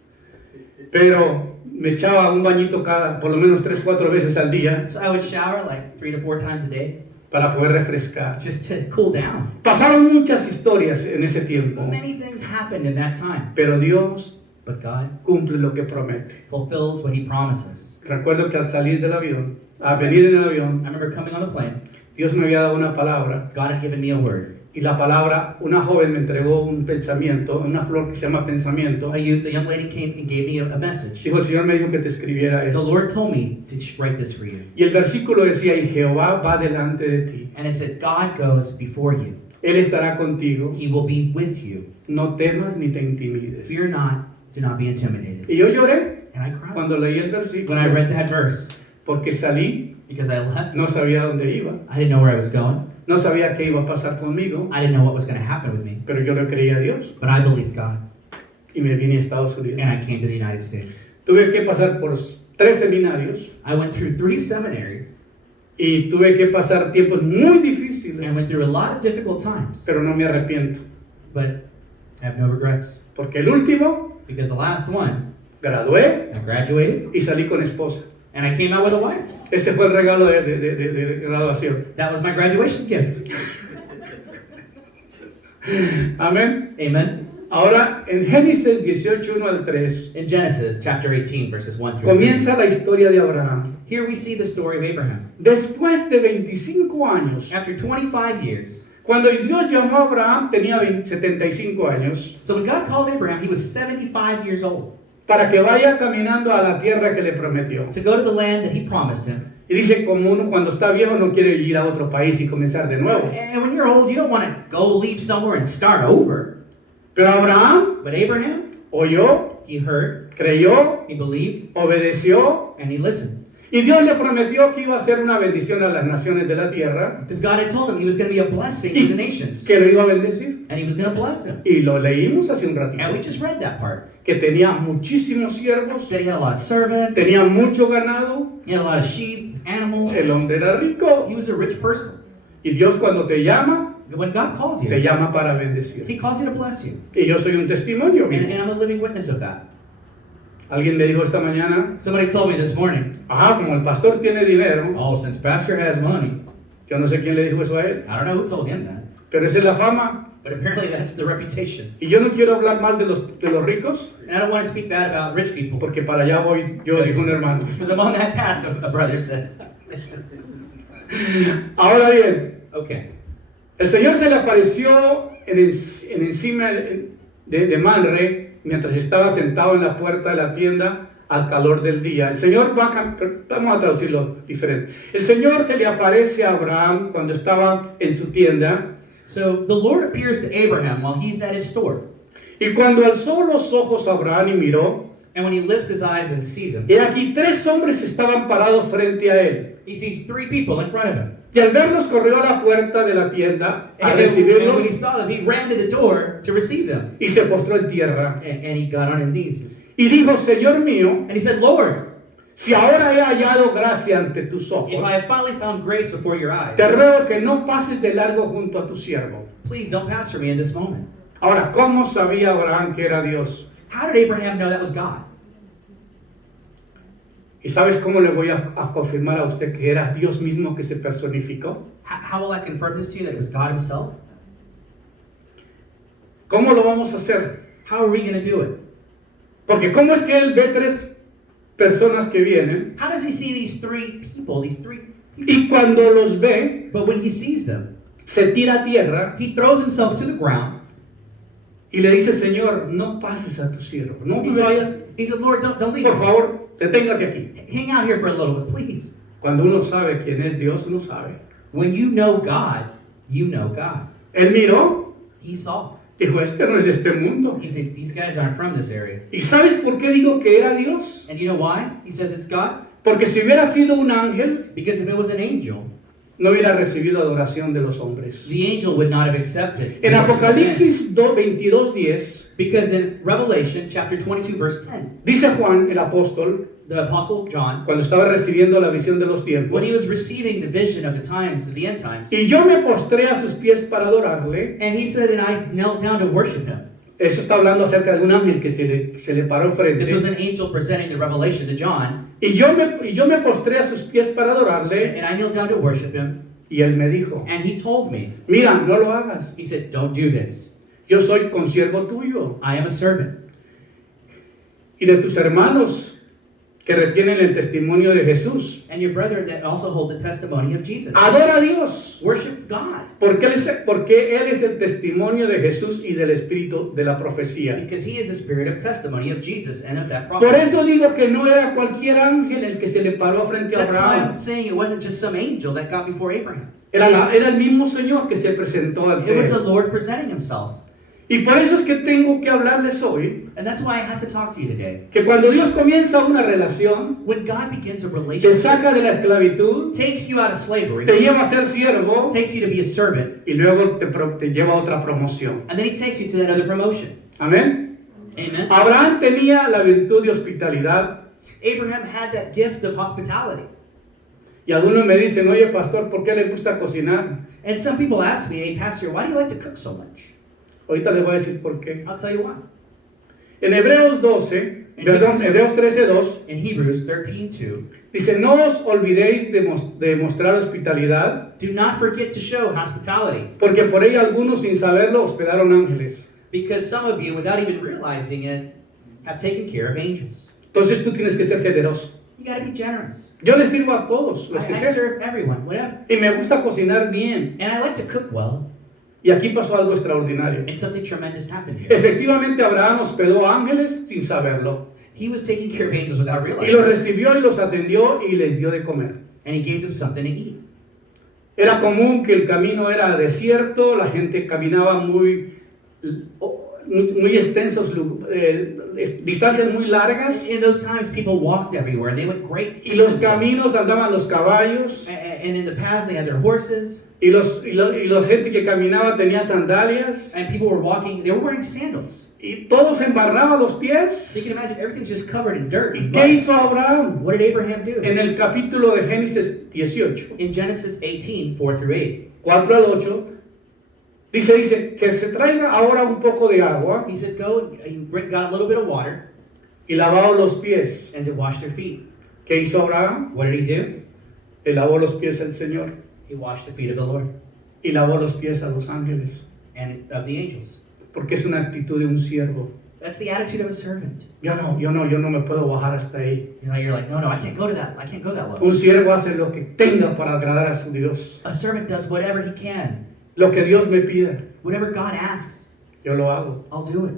Pero me echaba un bañito por lo menos 3-4 veces al día So I would shower like 3 to 4 times a day para poder refrescar. just to cool down. Pasaron muchas historias en ese tiempo, Many things happened in that time. pero Dios But God cumple lo que promete. fulfills what He promises. Recuerdo que al salir del avión, a venir en el I avión, remember coming on the plane. Dios me había dado una palabra God had given me a word. y la palabra, una joven me entregó un pensamiento, una flor que se llama pensamiento. A young lady came and gave me a message. Dijo, el Señor me dijo que te escribiera The esto. Lord told me to write this for you. Y el versículo decía, y Jehová va delante de ti. And it said, God goes before you. Él estará contigo. He will be with you. No temas ni te intimides. Fear not, do not be intimidated. Y yo lloré And I cried cuando leí el versículo. when I read that verse Porque salí, because I left. no sabía dónde iba. I didn't know where I was going. No sabía qué iba a pasar conmigo. I didn't know what was going to happen with me. Pero yo le creí a Dios. But I believed God. Y me vine a Estados Unidos. And I came to the United States. Tuve que pasar por 3 seminarios. I went through 3 seminaries Y tuve que pasar tiempos muy and difíciles. went through a lot of difficult times. Pero no me arrepiento. But I have no regrets. Porque el último, Because the last one, gradué I graduated y salí con esposa. and I came out with a wife. Ese fue el regalo de graduación. That was my graduation gift. Amén. Amen. Ahora, en Génesis 18, 1 al 3, In Genesis chapter 18, verses 1 through 3, comienza la historia de Abraham. here we see the story of Abraham. Después de 25 años, After 25 years, cuando Dios llamó a Abraham, tenía 75 años, so when God called Abraham, he was 75 years old para que vaya caminando a la tierra que le prometió. to go to the land that he promised him. Y dice, como uno cuando está viejo no quiere ir a otro país y comenzar de nuevo. And when you're old, you don't want to go leave somewhere and start over. Pero Abraham But Abraham, oyó, he heard, creyó, he believed, obedeció, and he listened. y Dios le prometió que iba a ser una bendición a las naciones de la tierra, Because God had told him he was going to be a blessing to the nations. que lo iba a bendecir. And he was going to bless them. Y lo leímos hace un ratito, And we just read that part. que tenía muchísimos siervos, That he had a lot of servants, tenía mucho ganado, he had a lot of sheep, animals. el hombre era rico. He was a rich person. Y Dios cuando te llama, When God calls te you, llama para bendecir. He calls you to bless you. Y yo soy un testimonio. And I'm a living witness of that. Alguien me dijo esta mañana, Somebody told me this morning, como el pastor tiene dinero, oh, since Pastor has money, yo no sé quién le dijo eso a él, I don't know who told him that, pero esa es la fama. but apparently that's the reputation. Y yo no quiero hablar mal de los ricos, And I don't want to speak bad about rich people, porque para allá voy yo, dijo un hermano. because I'm on that path, a brother said. Ahora bien, Okay. el Señor se le apareció encima de Manre mientras estaba sentado en la puerta de la tienda al calor del día. El Señor vamos a traducirlo diferente. El Señor se le aparece a Abraham cuando estaba en su tienda. So the Lord appears to Abraham while he's at his store. Y cuando alzó los ojos a Abraham y miró, And when he lifts his eyes and sees him, y aquí 3 hombres estaban parados frente a él. he sees 3 people in front of him. Y al verlos corrió a la puerta de la tienda a And recibirlos when he saw them, he ran to the door to receive them. y se postró en tierra. And he got on his knees. Y dijo, Señor mío, And he said, Lord, si ahora he hallado gracia ante tus if ojos, I have finally found grace before your eyes, te ruego que no pases de largo junto a tu siervo. please don't pass for me in this moment. Ahora, ¿cómo sabía Abraham que era Dios? How did Abraham know that was God? ¿Y sabes cómo le voy a confirmar a usted que era Dios mismo que se personificó? How will I confirm this to you, that it was God himself? ¿Cómo lo vamos a hacer? How are we going to do it? Porque ¿cómo es que él ve 3 personas que vienen How does he see these 3 people, y cuando los ve But when he sees them, se tira a tierra he throws himself to the ground. y le dice, Señor, no pases a tu siervo, no He vayas, said, Lord, don't leave por me. favor, deténgate aquí. Hang out here for a little bit, please. Cuando uno sabe quién es Dios, uno sabe. When you know God, you know God. Él miró, He saw. dijo, este no es de este mundo. He said, these guys aren't from this area. ¿Y sabes por qué digo que era Dios? And you know why he says it's God? Porque si hubiera sido un ángel, Because if it was an angel, no hubiera recibido adoración de los hombres. the angel would not have accepted. En Apocalipsis 22:10 Because in Revelation chapter 22 verse 10, dice Juan, el apóstol, the apostle John, cuando estaba recibiendo la visión de los tiempos, when he was receiving the vision of the times, of the end times, y yo me postré a sus pies para adorarle. and he said, and I knelt down to worship him. Eso está hablando acerca de un ángel que se le paró This was frente. an angel presenting the revelation to John, Y yo me postré a sus pies para adorarle. and I knelt down to worship him, Y él me dijo, and he told me, mira, no lo hagas. he said, don't do this. Yo soy consiervo tuyo I am a servant. y de tus hermanos que retienen el testimonio de Jesús. And your brethren that also hold the testimony of Jesus. Adora a Dios. Worship God. Porque él es el testimonio de Jesús y del espíritu de la profecía. Because he is the spirit of testimony of Jesus and of that Por prophet. eso digo que no era cualquier ángel el que se le paró frente a That's why Abraham. I'm saying it wasn't just some angel that got before Abraham. Era el mismo Señor que se presentó ante It was the él. Lord presenting himself. Y por eso es que tengo que hablarles hoy And that's why I have to talk to you today. que cuando Dios comienza una relación, When God begins a te relationship, saca de la esclavitud, takes you out of slavery, te lleva a ser siervo takes you to be a servant, y luego te lleva a otra promoción. and then he takes you to that other promotion. Amén. Amen. Abraham tenía la virtud de hospitalidad Abraham had that gift of hospitality. y algunos me dicen, oye pastor, ¿por qué le gusta cocinar? And some people ask me, hey, Pastor, why do you like to cook so much? Ahorita les voy a decir por qué. I'll tell you why. En Hebreos 13:2 In Hebrews 13:2, dice, no os olvidéis de mostrar hospitalidad, do not forget to show hospitality, porque por ella algunos sin saberlo hospedaron ángeles. because some of you, without even realizing it, have taken care of angels. Entonces tú tienes que ser generoso. You got to be generous. Yo le sirvo a todos los que I sé. serve everyone, whatever. Y me gusta cocinar bien. And I like to cook well. Y aquí pasó algo extraordinario. And something tremendous happened here. Efectivamente, Abraham hospedó ángeles sin saberlo. He was taking care of angels without Y realizing los it. recibió y los atendió y les dio de comer. And he gave them something to eat. Era común que el camino era desierto, la gente caminaba muy extensos, distancias muy largas. In those times, people walked everywhere. They went great Y los distances. caminos andaban los caballos. And in the path, they had their horses. Y la gente que caminaba tenía sandalias. And people were walking. They were wearing sandals. Y todo se embarraba los pies. So you can imagine everything's just covered in dirt. ¿Y And qué mud. hizo Abraham? What did Abraham do? En el capítulo de Génesis 18, In Genesis 18, 4 through 8, 4 al 8, Dice, que se traiga ahora un poco de agua He said, go, he got a little bit of water y lavado los pies. and to wash their feet. ¿Qué hizo Abraham? What did he do? Le lavó los pies al Señor He washed the feet of the Lord y lavó los pies a los ángeles, and of the angels. porque es una actitud de un siervo. That's the attitude of a servant. Yo no me puedo bajar hasta ahí. You know, you're like, no, I can't go to that. I can't go that low. Un siervo hace lo que tenga para agradar a su Dios. A servant does whatever he can. Lo que Dios me pida, Whatever God asks, yo lo hago, I'll do it.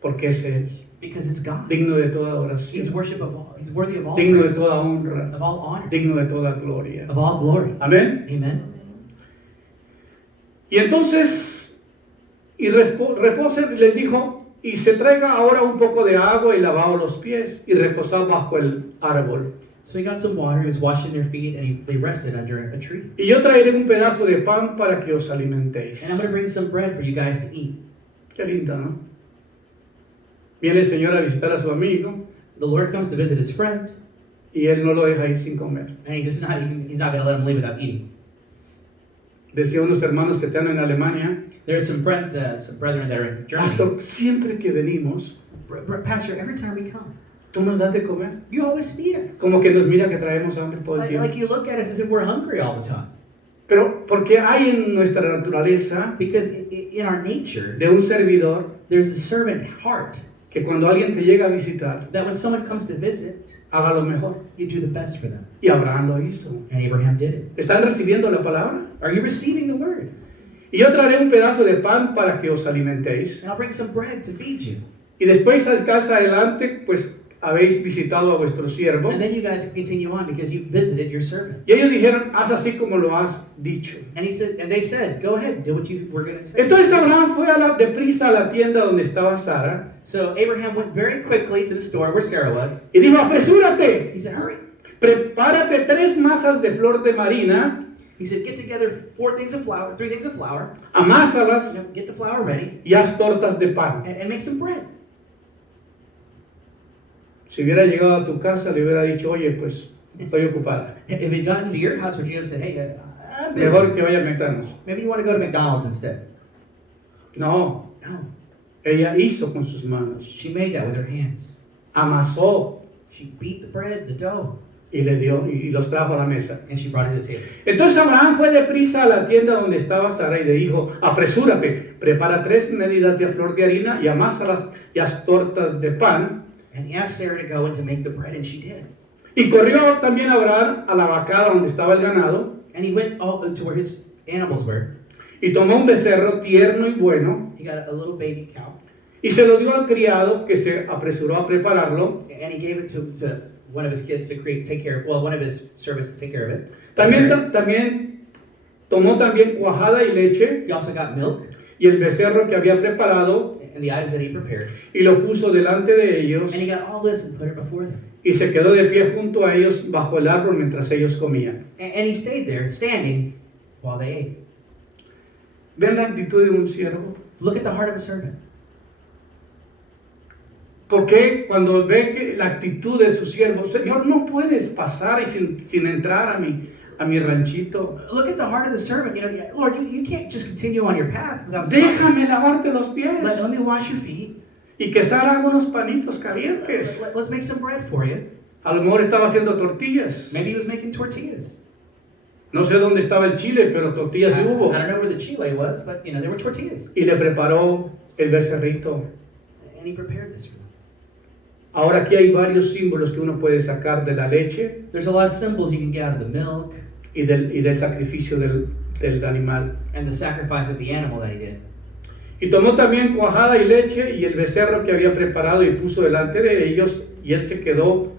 porque es Él, Because it's God. digno de toda He's adoración, worship of all. He's worthy of all digno de praise, toda honra, of all honor, digno de toda gloria. of all glory. Amén. Amen. Y entonces, repose, les dijo, y se traiga ahora un poco de agua y lavado los pies y reposad bajo el árbol. So he got some water, he was washing their feet, and they rested under a tree. Y yo traeré un pedazo de pan para que os alimentéis. And I'm going to bring some bread for you guys to eat. Qué lindo, ¿no? Viene el Señor a visitar a su amigo The Lord comes to visit his friend, y él no lo deja ir sin comer. and he's not going to let him leave without eating. Decía unos hermanos que están en Alemania, There are some friends, some brethren that are in Germany. Pastor, siempre que venimos, Pastor, every time we come, tú nos das de comer. you always feed us. Como que nos mira que traemos hambre todo el Like tiempo. you look at us as if we're hungry all the time. Pero porque hay en nuestra naturaleza Because in our nature, de un servidor there's a servant heart que cuando alguien te llega a visitar, that when someone comes to visit, haga lo mejor. you do the best for them. Y Abraham lo hizo. And Abraham did it. ¿Están recibiendo la palabra? Are you receiving the word? Y yo traeré un pedazo de pan para que os alimentéis. And I'll bring some bread to feed you. Y después, más adelante, pues habéis visitado a vuestro siervo. And then you guys continue on because you visited your servant. Y ellos dijeron, haz así como lo has dicho. And they said, go ahead, do what you were going to say. Entonces Abraham fue deprisa a la tienda donde estaba Sara So Abraham went very quickly to the store where Sarah was. y dijo, apresúrate, He said, hurry. prepárate 3 masas de flor de marina, He said, get together 3 things of flour, amásalas get the flour ready, y haz tortas de pan. and make some bread. Si hubiera llegado a tu casa, le hubiera dicho, oye, pues estoy ocupada. If it got into your house, would you have said, hey, I'm busy. Mejor que vaya a McDonald's. Maybe you want to go to McDonald's instead. No, No, ella hizo con sus manos, she made that with her hands. amasó She beat the bread, the dough, y le dio y los trajo a la mesa. and she brought it to the table. Entonces Abraham fue deprisa a la tienda donde estaba Sara y le dijo, apresúrate, prepara 3 medidas de flor de harina y amásalas y haz tortas de pan. And he asked Sarah to go and to make the bread, and she did. Y corrió también Abraham a la vacada donde estaba el ganado And he went all to where his animals were. y tomó un becerro tierno y bueno He got a little baby cow, y se lo dio al criado que se apresuró a prepararlo. and he gave it to one of his kids to one of his servants to take care of it. También tomó también cuajada y leche He also got milk y el becerro que había preparado and the items that he prepared. y lo puso delante de ellos And he got all this and put it before them. y se quedó de pie junto a ellos bajo el árbol mientras ellos comían. And he stayed there, standing, while they ate. ¿Ven la actitud de un siervo? Look at the heart of a servant. Porque cuando ve que la actitud de su siervo, Señor, no puedes pasar y sin entrar a mi ranchito. Look at the heart of the servant. You know, Lord, you can't just continue on your path without Déjame lavarte los pies let me wash your feet. y que Sara haga unos panitos calientes. Let's make some bread for you. A lo mejor estaba haciendo tortillas. Maybe he was making tortillas. No sé dónde estaba el chile, pero tortillas sí hubo. I don't know where the chile was, but there were tortillas. Y le preparó el becerrito. And he prepared this for them. Ahora aquí hay varios símbolos que uno puede sacar de la leche There's a lot of symbols you can get out of the milk y del sacrificio del animal. and the sacrifice of the animal that he did. Y tomó también cuajada y leche y el becerro que había preparado y puso delante de ellos, y él se quedó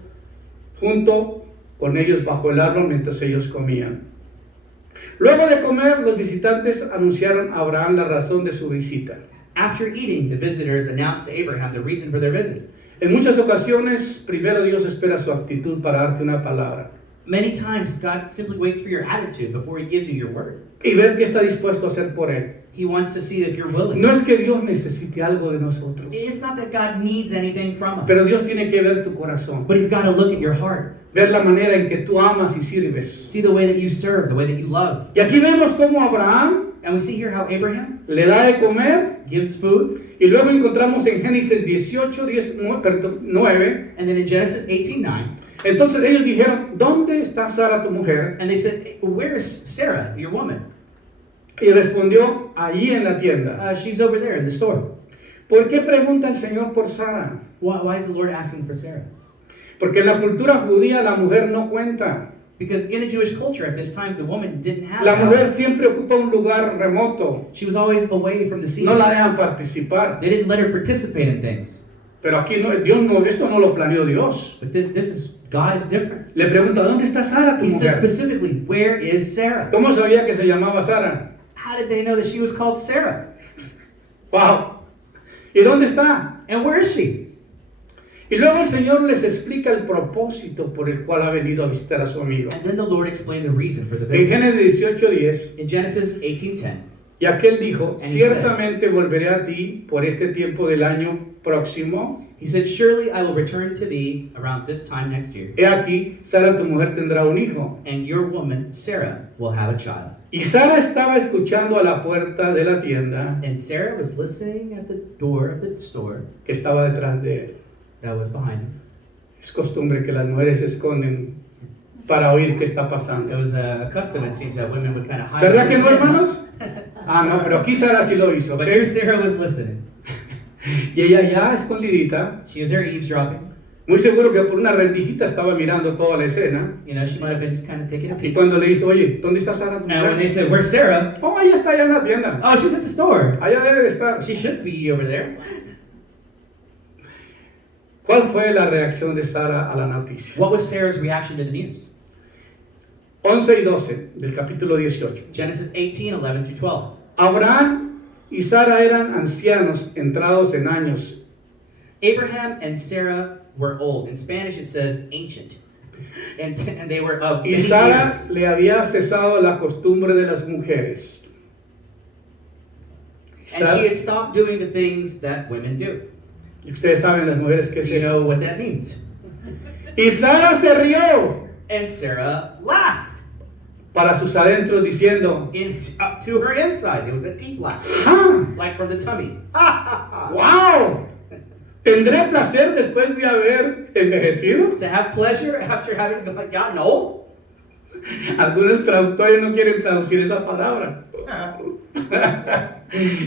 junto con ellos bajo el árbol mientras ellos comían. Luego de comer, los visitantes anunciaron a Abraham la razón de su visita. After eating, the visitors announced to Abraham the reason for their visit. En muchas ocasiones, primero Dios espera su actitud para darte una palabra Many times, God simply waits for your attitude before he gives you your word. y ver qué está dispuesto a hacer por él. He wants to see if you're willing. No es que Dios necesite algo de nosotros, It's not that God needs anything from us, pero Dios tiene que ver tu corazón, but he's got to look at your heart. ver la manera en que tú amas y sirves. See the way that you serve, the way that you love. Y aquí vemos cómo Abraham And we see here how Abraham le da de comer, gives food. y luego encontramos en Génesis 9, And then in Genesis 18:9, entonces ellos dijeron, ¿dónde está Sara tu mujer? and they said, where is Sarah, your woman? Y respondió, allí en la tienda. She's over there in the store. ¿Por qué pregunta el Señor por Sara? Why is the Lord asking for Sarah? Porque en la cultura judía la mujer no cuenta. Because in the Jewish culture at this time, the woman didn't have La mujer power. siempre ocupa un lugar remoto. She was always away from the scene. No la dejan participar. They didn't let her participate in things. Pero aquí no, Dios no, esto no lo planeó Dios. But this is, God is different. Le pregunta, ¿dónde está Sara tu He said mujer? specifically, where is Sarah? ¿Cómo sabía que se llamaba Sara? How did they know that she was called Sarah? Wow. ¿Y dónde está? And where is she? Y luego el Señor les explica el propósito por el cual ha venido a visitar a su amigo. And then the Lord explained the reason for the En visit. Génesis 18:10, In Genesis 18:10, y aquel dijo, And he ciertamente volveré a ti por este tiempo del año próximo. he said, surely I will return to thee around this time next year, He aquí, Sara tu mujer tendrá un hijo. and your woman, Sarah, will have a child. Y Sara estaba escuchando a la puerta de la tienda And Sarah was listening at the door of the store que estaba detrás de él. that was behind him. Es costumbre que las mujeres se esconden para oír qué está It pasando. was a custom, it seems, that women would kind of hide. ¿Verdad que no, and listen. hermanos? Ah, no, pero aquí Sara sí lo hizo. But ¿ok? here Sarah was listening. Y ella ya escondidita, She was there eavesdropping. muy seguro que por una rendijita estaba mirando toda la escena. You know, she might have been just kind of taking a Y peek. cuando le dice, oye, ¿dónde está Sara? tu Now, when they mujer? said, where's Sarah? Oh, ella está allá en la tienda. Oh, she's at the store. Allá debe de estar. She should be over there. ¿Cuál fue la reacción de Sara a la noticia? What was Sarah's reaction to the news? 11 y 12 del capítulo 18. Genesis 18:11 through 12. Abraham y Sara eran ancianos entrados en años. Abraham and Sarah were old. In Spanish, it says ancient. And they were of Y many Sara years. le había cesado la costumbre de las mujeres. And she had stopped doing the things that women do. Y ustedes saben las mujeres que es You know eso. what that means. Y Sara se rió And Sarah laughed para sus adentros diciendo, up to her insides. It was a deep laugh, ¡ah! like from the tummy. Ha, ha, ha. ¡Wow! ¿Tendré placer después de haber envejecido? To have pleasure after having gotten old? Algunos traductores no quieren traducir esa palabra.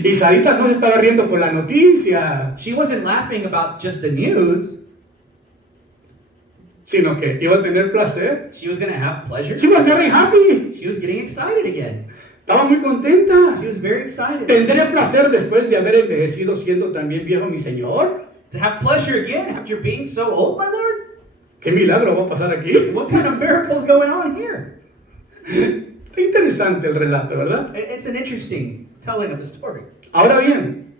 Y Sarita no se estaba riendo por la noticia, She wasn't laughing about just the news. sino que iba a tener placer. She was going to have pleasure. She was very happy. She was getting excited again. Estaba muy contenta. She was very excited. ¿Tendré placer después de haber envejecido siendo también viejo mi Señor? To have pleasure again after being so old, my Lord? ¿Qué milagro va a pasar aquí? What kind of miracle is going on here? Está interesante el relato, ¿verdad? It's an interesting telling of the story. Ahora bien,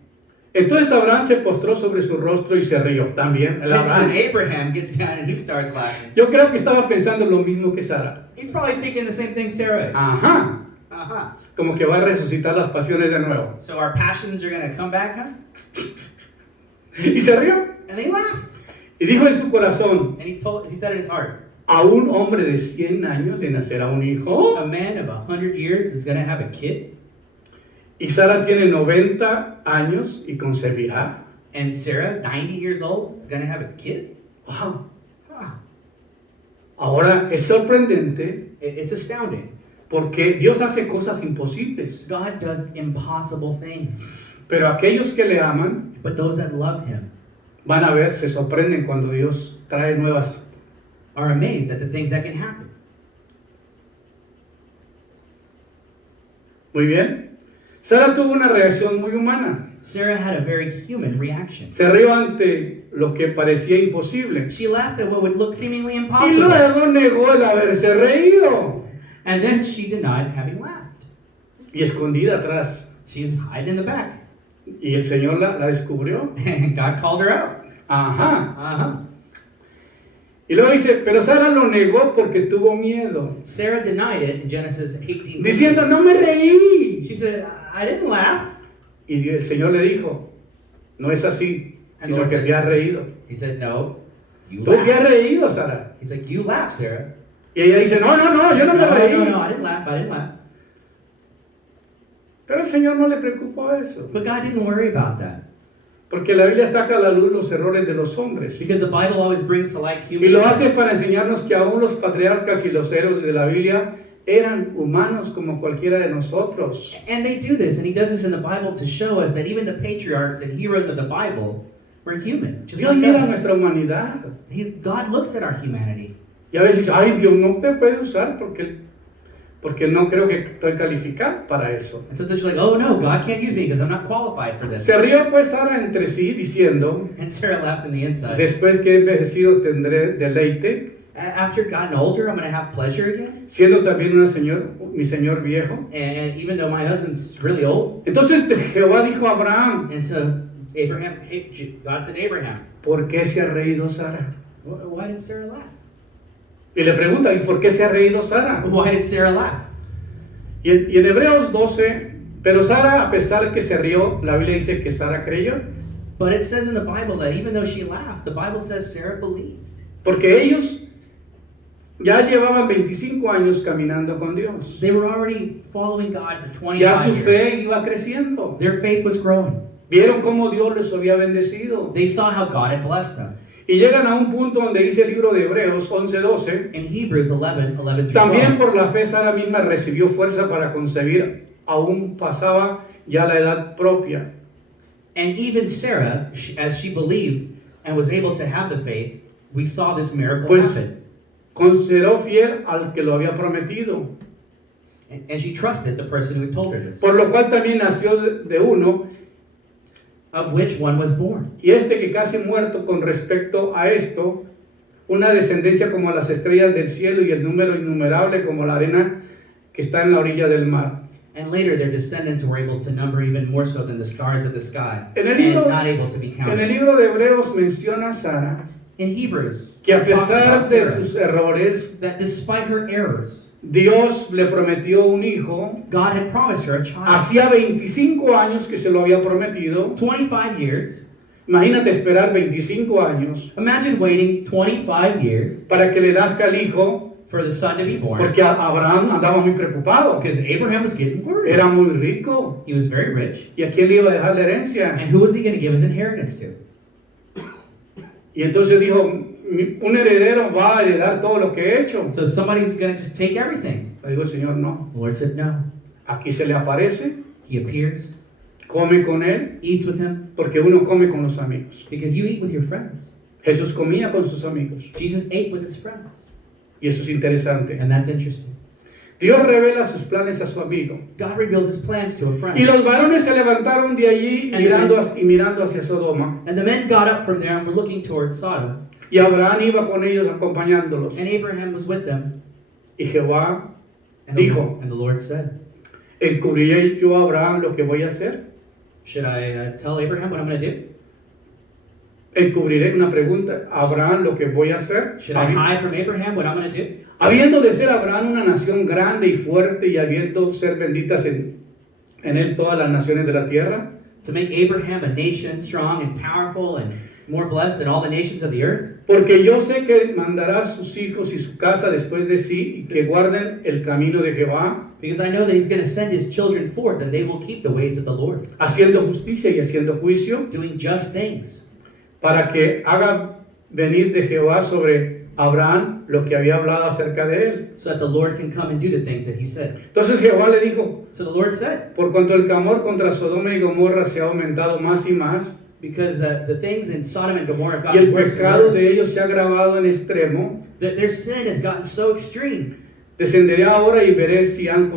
entonces Abraham se postró sobre su rostro y se rió también. El And then Abraham. Abraham gets down and he starts laughing. Yo creo que estaba pensando lo mismo que Sara. He's probably thinking the same thing Sarah is. Ajá. Uh-huh. Como que va a resucitar las pasiones de nuevo. So our passions are going to come back, huh? Y se rió. And they laughed. Y dijo en su corazón, And he said in his heart, ¿a un hombre de 100 años le nacerá un hijo? a man of 100 years is going to have a kid? Y Sara tiene 90 años y concebirá. And Sarah, 90 years old, is going to have a kid? Wow. Ah, Ahora es sorprendente it's astounding. porque Dios hace cosas imposibles. God does impossible things. Pero aquellos que le aman But those that love him van a ver, se sorprenden cuando Dios trae nuevas. are amazed at the things that can happen. Muy bien. Sara tuvo una reacción muy humana. Sarah had a very human reaction. Se rió ante lo que parecía imposible. She laughed at what would look seemingly Y impossible. luego negó el haberse reído. And then she denied having laughed. Y escondida atrás. She's hiding in the back. Y el Señor la descubrió. And God called her out. Ajá. Uh-huh. Y luego dice, pero Sara lo negó porque tuvo miedo. Sarah denied it in Genesis 18. Diciendo, no me reí. She said, I didn't laugh. Y el Señor le dijo, no es así, And sino Lord que said- te has reído. He said, no, you Tú te has laughed. reído, Sara. He's like, you laughed, Sarah. Y ella dice, no, yo no me reí. No, I didn't laugh. I didn't laugh. Pero al Señor no le preocupó eso, But God didn't worry about that. porque la Biblia saca a la luz los errores de los hombres. Because the Bible always brings to light Y human lo hace errors. para enseñarnos que aún los patriarcas y los héroes de la Biblia eran humanos como cualquiera de nosotros. And they do this, and he does this in the Bible to show us that even the patriarchs and heroes of the Bible were human, just Dios like mira us. nuestra humanidad. God looks at our humanity. Y a veces, ay, Dios no te puede usar porque no creo que estoy calificado para eso. And sometimes you're like, oh no, God can't use me because I'm not qualified for this. Se rió pues Sara entre sí diciendo, And Sarah laughed in the inside. después que he envejecido tendré deleite, After gotten older, I'm going to have pleasure again. siendo también mi señor viejo. And even though my husband's really old. Entonces Jehová dijo a Abraham, And so God said to Abraham, ¿por qué se ha reído Sara? why did Sarah laugh? Y le pregunta, ¿y por qué se ha reído Sara? Why did Sarah laugh? Y en Hebreos 12, pero Sara, a pesar que se rió, la Biblia dice que Sara creyó, But it says in the Bible that even though she laughed, the Bible says Sarah believed. porque ellos ya llevaban 25 años caminando con Dios. They were already following God for Ya su 25 years. fe iba creciendo. Their faith was growing. Vieron cómo Dios les había bendecido. They saw how God had blessed them. Y llegan a un punto donde dice el libro de Hebreos 11:12. In Hebrews 11 through También 12. por la fe Sara misma recibió fuerza para concebir, aún pasaba ya la edad propia. And even Sarah, as she believed and was able to have the faith, we saw this miracle Pues happen. consideró fiel al que lo había prometido. And she trusted the person who had told her this, Por lo cual también nació de uno, of which one was born. y este que casi muerto con respecto a esto, una descendencia como las estrellas del cielo y el número innumerable como la arena que está en la orilla del mar. And later their descendants were able to number even more so than the stars of the sky, En el and libro- not able to be En el counted. libro de Hebreos menciona a Sara In Hebrews, que a it talks pesar about de Sarah, sus errores, that despite her errors, Dios le prometió un hijo. God had promised her a child. Hacía 25 años que se lo había prometido. 25 years. Imagínate esperar 25 años Imagine waiting 25 years para que le nazca el hijo, for the son to be born. porque Abraham andaba muy preocupado. Because Abraham was getting worried. Era muy rico. He was very rich. ¿Y a quién le iba a dejar la herencia? And who was he going to give his inheritance to? Y entonces dijo, un heredero va a heredar todo lo que he hecho. So somebody's going to just take everything. Le digo, el Señor, no. The Lord said no. Aquí se le aparece, He appears, come con él, eats with him, porque uno come con los amigos. because you eat with your friends. Jesús comía con sus amigos. Jesus ate with his friends. Y eso es interesante. And that's interesting. Dios revela sus planes a su amigo. God reveals his plans to a friend. Y los varones se levantaron de allí mirando hacia Sodoma. And the men got up from there and were looking towards Sodom. Y Abraham iba con ellos acompañándolos. And Abraham was with them. Y Jehová And dijo, the Lord said, ¿encubriré yo a Abraham lo que voy a hacer? should I tell Abraham what I'm going to do? Encubriré una pregunta, ¿a Abraham lo que voy a hacer? Should I hide from Abraham what I'm going to do? Habiendo de ser Abraham una nación grande y fuerte y habiendo ser benditas en él todas las naciones de la tierra. To make Abraham a nation strong and powerful and more blessed than all the nations of the earth? Porque yo sé que mandará a sus hijos y su casa después de sí y que guarden el camino de Jehová, Because I know that he's going to send his children forth and they will keep the ways of the Lord, haciendo justicia y haciendo juicio, doing just things, para que haga venir de Jehová sobre Abraham lo que había hablado acerca de él. so that the Lord can come and do the things that he said. Entonces Jehová le dijo, So the Lord said, por cuanto el clamor contra Sodoma y Gomorra se ha aumentado más y más, because the things in Sodom and Gomorrah have y el gotten worse and pecado de worse, ellos se ha agravado en extremo, that their sin has gotten so extreme. descenderé ahora y veré si han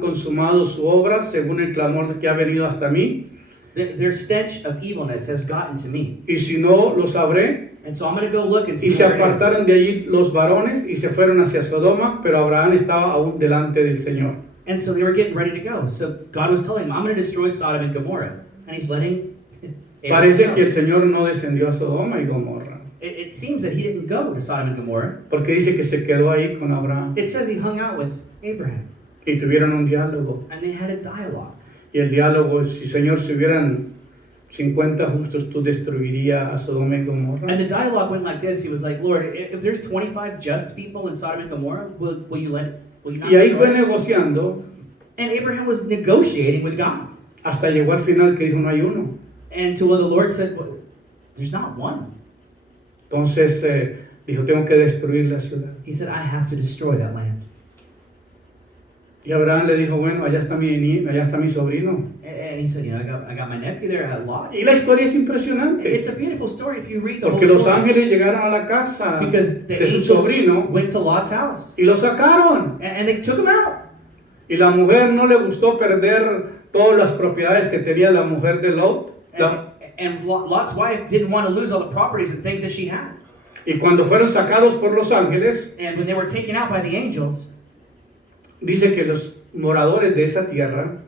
consumado su obra según el clamor que ha venido hasta mí, Their stench of evilness has gotten to me. y si no, lo sabré. And so I'm going to go look and see Y se where it is. apartaron de allí los varones y se fueron hacia Sodoma, pero Abraham estaba aún delante del Señor. And so they were getting ready to go. So God was telling him, I'm going to destroy Sodom and Gomorrah. And he's letting Abraham Parece go. que el Señor no descendió a Sodoma y Gomorra, It seems that he didn't go to Sodom and Gomorrah. porque dice que se quedó ahí con Abraham It says he hung out with Abraham. y tuvieron un diálogo. And they had a dialogue. Y el diálogo, si Señor, si hubieran 50 justos, tú destruirías a Sodoma y Gomorra. And the dialogue went like this. He was like, Lord, if there's 25 just people in Sodom and Gomorrah, will you not Y ahí destroy fue it? negociando And Abraham was negotiating with God. Hasta llegó al final que dijo, no hay uno. Until the Lord said, well, there's not one. Entonces dijo, tengo que destruir la ciudad. He said, I have to destroy that land. Y Abraham le dijo, bueno, allá está mi sobrino. And he said, I got my nephew there, Lot. Y la historia es impresionante. It's a beautiful story if you read the Porque whole los story. ángeles llegaron a la casa Because the de su angels sobrino went to Lot's house. y lo sacaron. And they took him out. Y la mujer no le gustó perder todas las propiedades que tenía la mujer de Lot. And Lot's wife didn't want to lose all the properties and things that she had. Y cuando fueron sacados por los ángeles, And when they were taken out by the angels, dice que los moradores de esa tierra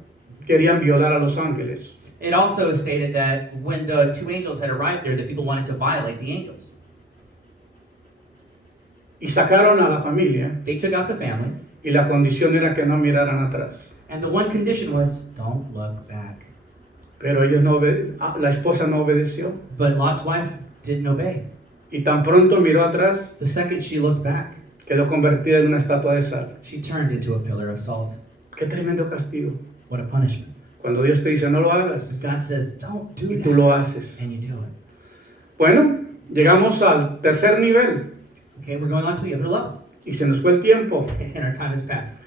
querían violar a los ángeles. it also stated that when the two angels had arrived there, the people wanted to violate the angels. Y sacaron a la familia They took out the family, y la condición era que no miraran atrás. and the one condition was, don't look back. Pero ellos la esposa no obedeció. But Lot's wife didn't obey. Y tan pronto miró atrás, The second she looked back, quedó convertida en una estatua de sal. she turned into a pillar of salt. Qué tremendo castigo. What a punishment. Cuando Dios te dice no lo hagas God says, don't do y tú lo that. haces. And you do it. Bueno, llegamos al tercer nivel Okay, we're going on to the other level. y se nos fue el tiempo. And our time has passed.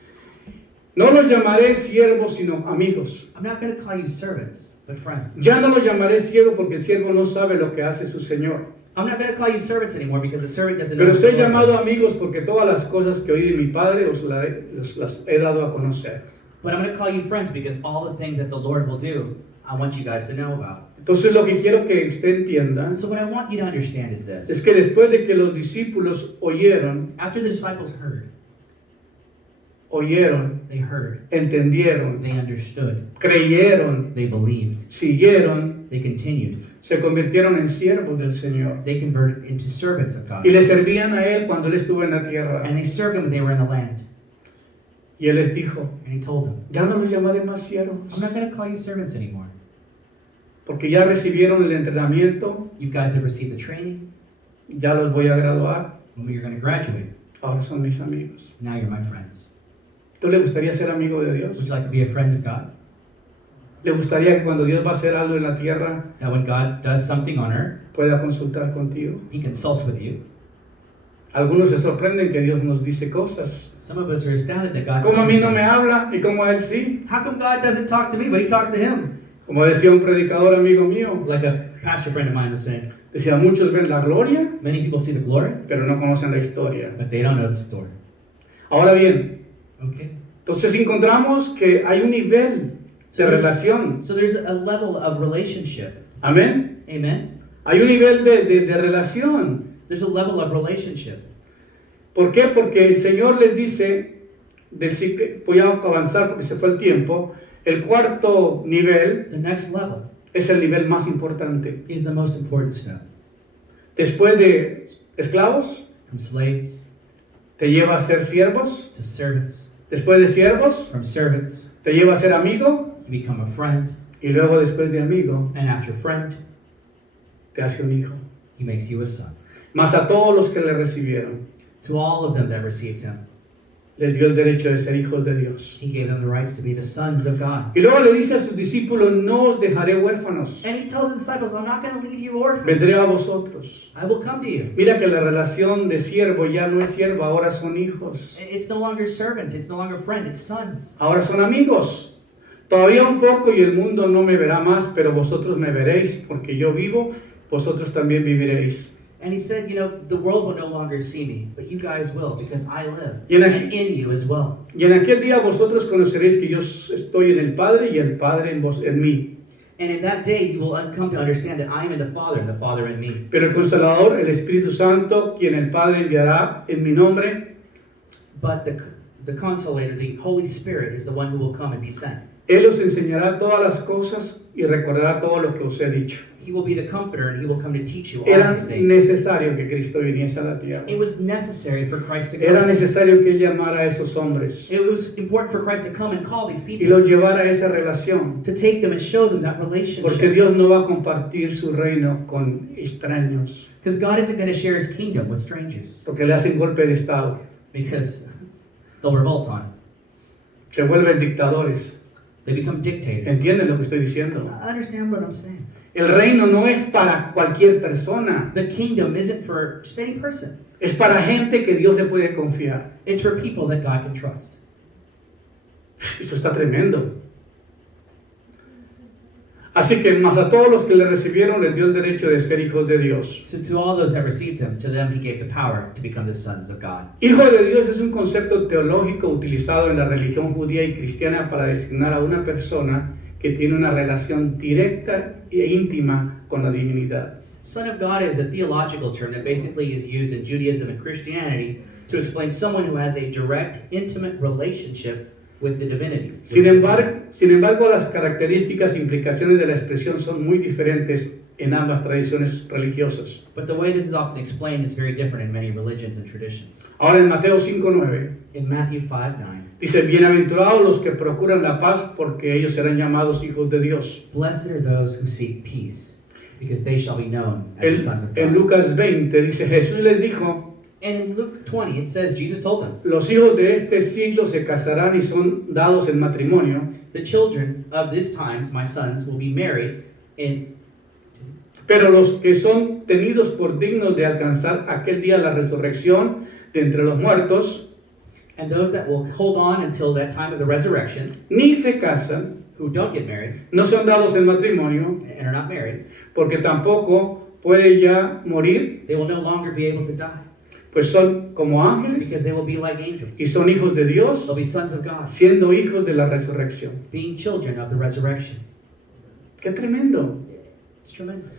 No los llamaré siervos sino amigos. I'm not going to call you servants, but friends. Ya no los llamaré siervos porque el siervo no sabe lo que hace su señor. I'm not going to call you servants anymore because the servant doesn't know Pero what os he the Lord llamado does. amigos porque todas las cosas que oí de mi Padre os las he dado a conocer. But I'm going to call you friends because all the things that the Lord will do, I want you guys to know about. Entonces lo que quiero que usted entienda So what I want you to understand is es this. que después de que los discípulos oyeron, After the disciples they heard, entendieron, they understood, creyeron, they believed, siguieron, they continued, se convirtieron en siervos del Señor. they converted into servants of God. Y le servían a Él cuando Él estuvo en la tierra. And they served him when they were in the land. Y Él les dijo, And he told them, ya no los llamaré más siervos, I'm not going to call you servants anymore. porque ya recibieron el entrenamiento, You guys have received the training, ya los voy a graduar, and you're going to graduate. ahora son mis amigos. Now you're my friends. ¿Tú le gustaría ser amigo de Dios? Would you like to be a friend of God? ¿Le gustaría que cuando Dios va a hacer algo en la tierra That when God does something on earth, pueda consultar contigo? he consults with you. Algunos se sorprenden que Dios nos dice cosas. Some of us are astounded that God ¿Cómo a tells mí us no me things. habla y cómo a Él sí? How come God doesn't talk to me, but he talks to him? Como decía un predicador amigo mío, Like a pastor friend of mine was saying, decía, muchos ven la gloria, many people see the glory, pero no conocen la historia. but they don't know the story. Ahora bien, Okay? entonces encontramos que hay un nivel de relación. So there's a level of relationship. Amén. Amen? Hay un nivel de relación. There's a level of relationship. ¿Por qué? Porque el Señor les dice, voy a avanzar porque se fue el tiempo, el cuarto nivel The next level es el nivel más importante. is the most important step. Después de esclavos, From slaves te lleva a ser siervos. to servants. Después de siervos, From servants, te lleva a ser amigo. you become a friend. Y luego después de amigo, And after friend, te hace un hijo. he makes you a son. Más a todos los que le recibieron, To all of them that received him, les dio el derecho de ser hijos de Dios. he gave them the rights to be the sons of God. Y luego le dice a sus discípulos, no os dejaré huérfanos, And he tells his disciples, I'm not going to leave you orphans. vendré a vosotros. I will come to you. Mira que la relación de siervo ya no es siervo, ahora son hijos, It's no longer servant, it's no longer friend, it's sons. ahora son amigos. Todavía un poco y el mundo no me verá más, pero vosotros me veréis, porque yo vivo, vosotros también viviréis. And he said, the world will no longer see me, but you guys will, because I live. Y en And in you as well. Y en aquel día vosotros conoceréis que yo estoy en el Padre y el Padre en mí. And in that day you will come to understand that I am in the Father, and the Father in me. Pero el Consolador, el Espíritu Santo, quien el Padre enviará en mi nombre, But the Consolator, the Holy Spirit, is the one who will come and be sent. Él os enseñará todas las cosas y recordará todo lo que os he dicho. He will be the Comforter, and he will come to teach you all Era these things. necesario que Cristo viniese a la tierra. It was necessary for Christ to Era come. necesario que Él llamara a esos hombres It was important for Christ to come and call these y people, los llevara a esa relación. to take them and show them that Porque relationship. Dios no va a compartir su reino con extraños, Because God isn't going to share his kingdom with strangers, porque le hacen golpe de Estado. because they'll revolt on him. se vuelven dictadores. They become dictators. ¿Entienden lo que estoy diciendo? I understand what I'm saying. El reino no es para cualquier persona, The kingdom isn't for just any person. es para gente que Dios le puede confiar. It's for people that God can trust. Esto está tremendo. Así que más a todos los que le recibieron les dio el derecho de ser hijos de Dios. So to all those that received him, to them he gave the power to become the sons of God. Hijo de Dios es un concepto teológico utilizado en la religión judía y cristiana para designar a una persona que tiene una relación directa e íntima con la divinidad. Son of God is a theological term that basically is used in Judaism and Christianity to explain someone who has a direct, intimate relationship with the divinity. Sin embargo, las características e implicaciones de la expresión son muy diferentes en ambas tradiciones religiosas. But the way this is often explained is very different in many religions and traditions. Ahora en Mateo 5:9 In Matthew 5:9, dice, bienaventurados los que procuran la paz porque ellos serán llamados hijos de Dios. blessed are those who seek peace, because they shall be known as the sons of En God. Lucas 20 dice, Jesús les dijo, And in Luke 20, it says, Jesus told them, los hijos de este siglo se casarán y son dados en matrimonio, the children of these times, my sons, will be married, and pero los que son tenidos por dignos de alcanzar aquel día la resurrección de entre los muertos, those that will hold on until that time of the resurrection, ni se casan, who don't get married no son dados en matrimonio, and are not married, porque tampoco puede ya morir, they will no longer be able to die, pues son como ángeles because they will be like angels. y son hijos de Dios, They'll be sons of God, siendo hijos de la resurrección. being children of the resurrection. ¡Qué tremendo! It's tremendous.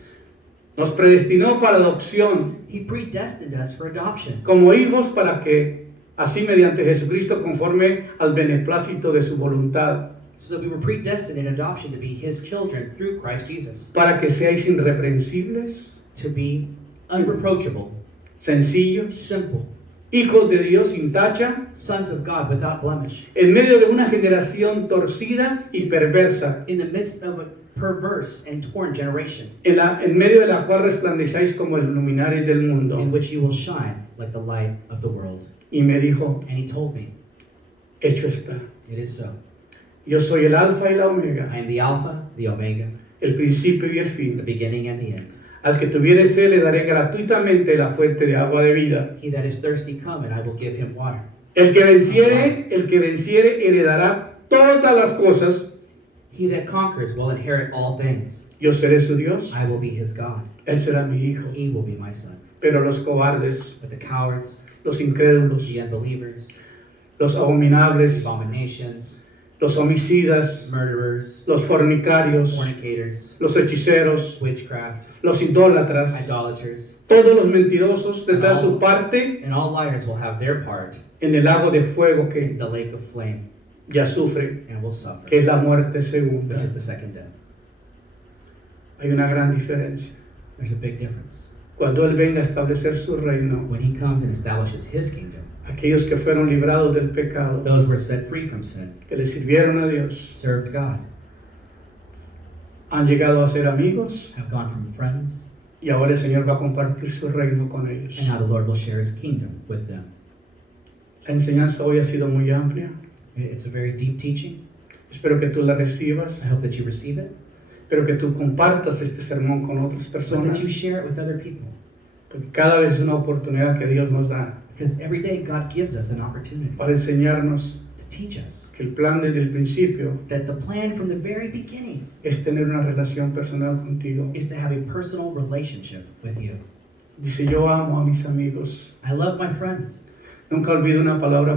Nos predestinó para adopción He predestined us for adoption, como hijos para que, así mediante Jesucristo, conforme al beneplácito de su voluntad, so that we were predestined in adoption to be His children through Christ Jesus, para que seáis irreprensibles, to be unreproachable, sencillos, simple, hijos de Dios sin tacha, sons of God without blemish, en medio de una generación torcida y perversa, in the midst of a perverse and torn generation, en medio de la cual resplandecáis como el luminares del mundo. in which you will shine like the light of the world. Y me dijo, And He told me, hecho está. it is so. Yo soy el alfa y la I omega, am the Alpha, the Omega, el principio y el the fin. beginning and the end. Al que tuviere sed le daré gratuitamente la fuente de agua de vida. He that is thirsty, come, and I will give him water. El que venciere heredará todas las cosas. He that conquers will inherit all things. Yo seré su Dios, I will be his God. él será mi hijo. He will be my son. Pero los cobardes, But the cowards, los incrédulos, the unbelievers, los abominables, abominations, los homicidas, murderers, los fornicarios, fornicators, los hechiceros, witchcraft, los idólatras, idolaters, todos los mentirosos tendrán su parte and all liars will have their part en el lago de fuego in que the lake of flame ya sufre, and will suffer, que es la muerte which segunda. is the second death. Hay una gran diferencia. There's a big difference. Cuando Él venga a establecer su reino, When he comes and establishes his kingdom, aquellos que fueron librados del pecado, those who are set free from sin, que le sirvieron a Dios, served God, han llegado a ser amigos have gone from friends, y ahora el Señor va a compartir su reino con ellos. and now the Lord will share his kingdom with them. La enseñanza hoy ha sido muy amplia. It's a very deep teaching. Espero que tú la recibas. I hope that you receive it, Espero que tú compartas este sermón con otras and personas. that you share it with other people. Porque cada vez es una oportunidad que Dios nos da Because every day God gives us an opportunity para enseñarnos to teach us que el plan desde el principio that the plan from the very beginning es tener una relación personal contigo. is to have a personal relationship with you. Dice, yo amo a mis amigos. I love my friends. Nunca olvido una palabra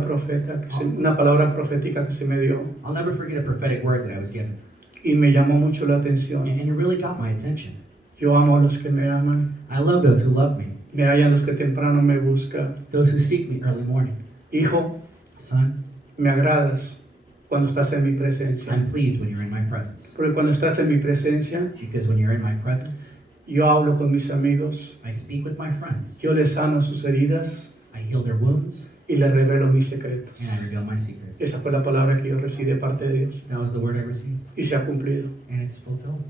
una palabra profética que se me dio I'll never forget a prophetic word that I was given, y me llamó mucho la atención. and it really got my attention. Yo amo a los que me aman, I love those who love me, me hallan los que temprano me buscan. those who seek me early morning. Hijo, Son, me agradas cuando estás en mi presencia. I'm pleased when you're in my presence, Porque cuando estás en mi presencia, because when you're in my presence, yo hablo con mis amigos, I speak with my friends. yo les sano sus heridas I heal their wounds, y les revelo mis secretos. and I reveal my secrets. Esa fue la palabra que yo recibí de parte de Dios That was the word I received, y se ha cumplido. and it's fulfilled.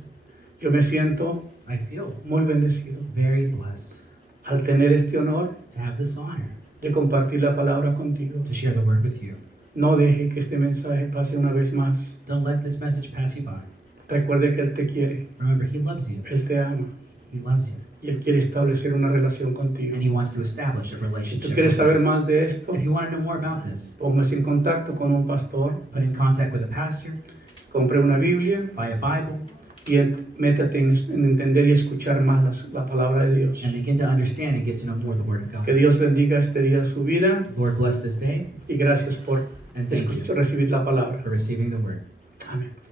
Yo me siento I feel muy bendecido very blessed al tener este honor to have this honor de compartir la palabra contigo. to share the word with you. No deje que este mensaje pase una vez más. Don't let this message pass you by. Recuerde que Él te quiere, Remember, He loves you. Él te ama He loves you. y Él quiere establecer una relación contigo. And He wants to establish a Si tú relationship. quieres saber más de esto, If you want to know more about this, póngase en contacto con un pastor, put in contact with a pastor, compre una Biblia buy a Bible, y métate en entender y escuchar más la palabra de Dios. and begin to understand and get to know more the Word of Que God. Dios bendiga este día su vida Lord, bless this day, y gracias por and thank you recibir la palabra. for receiving the Word. Amén.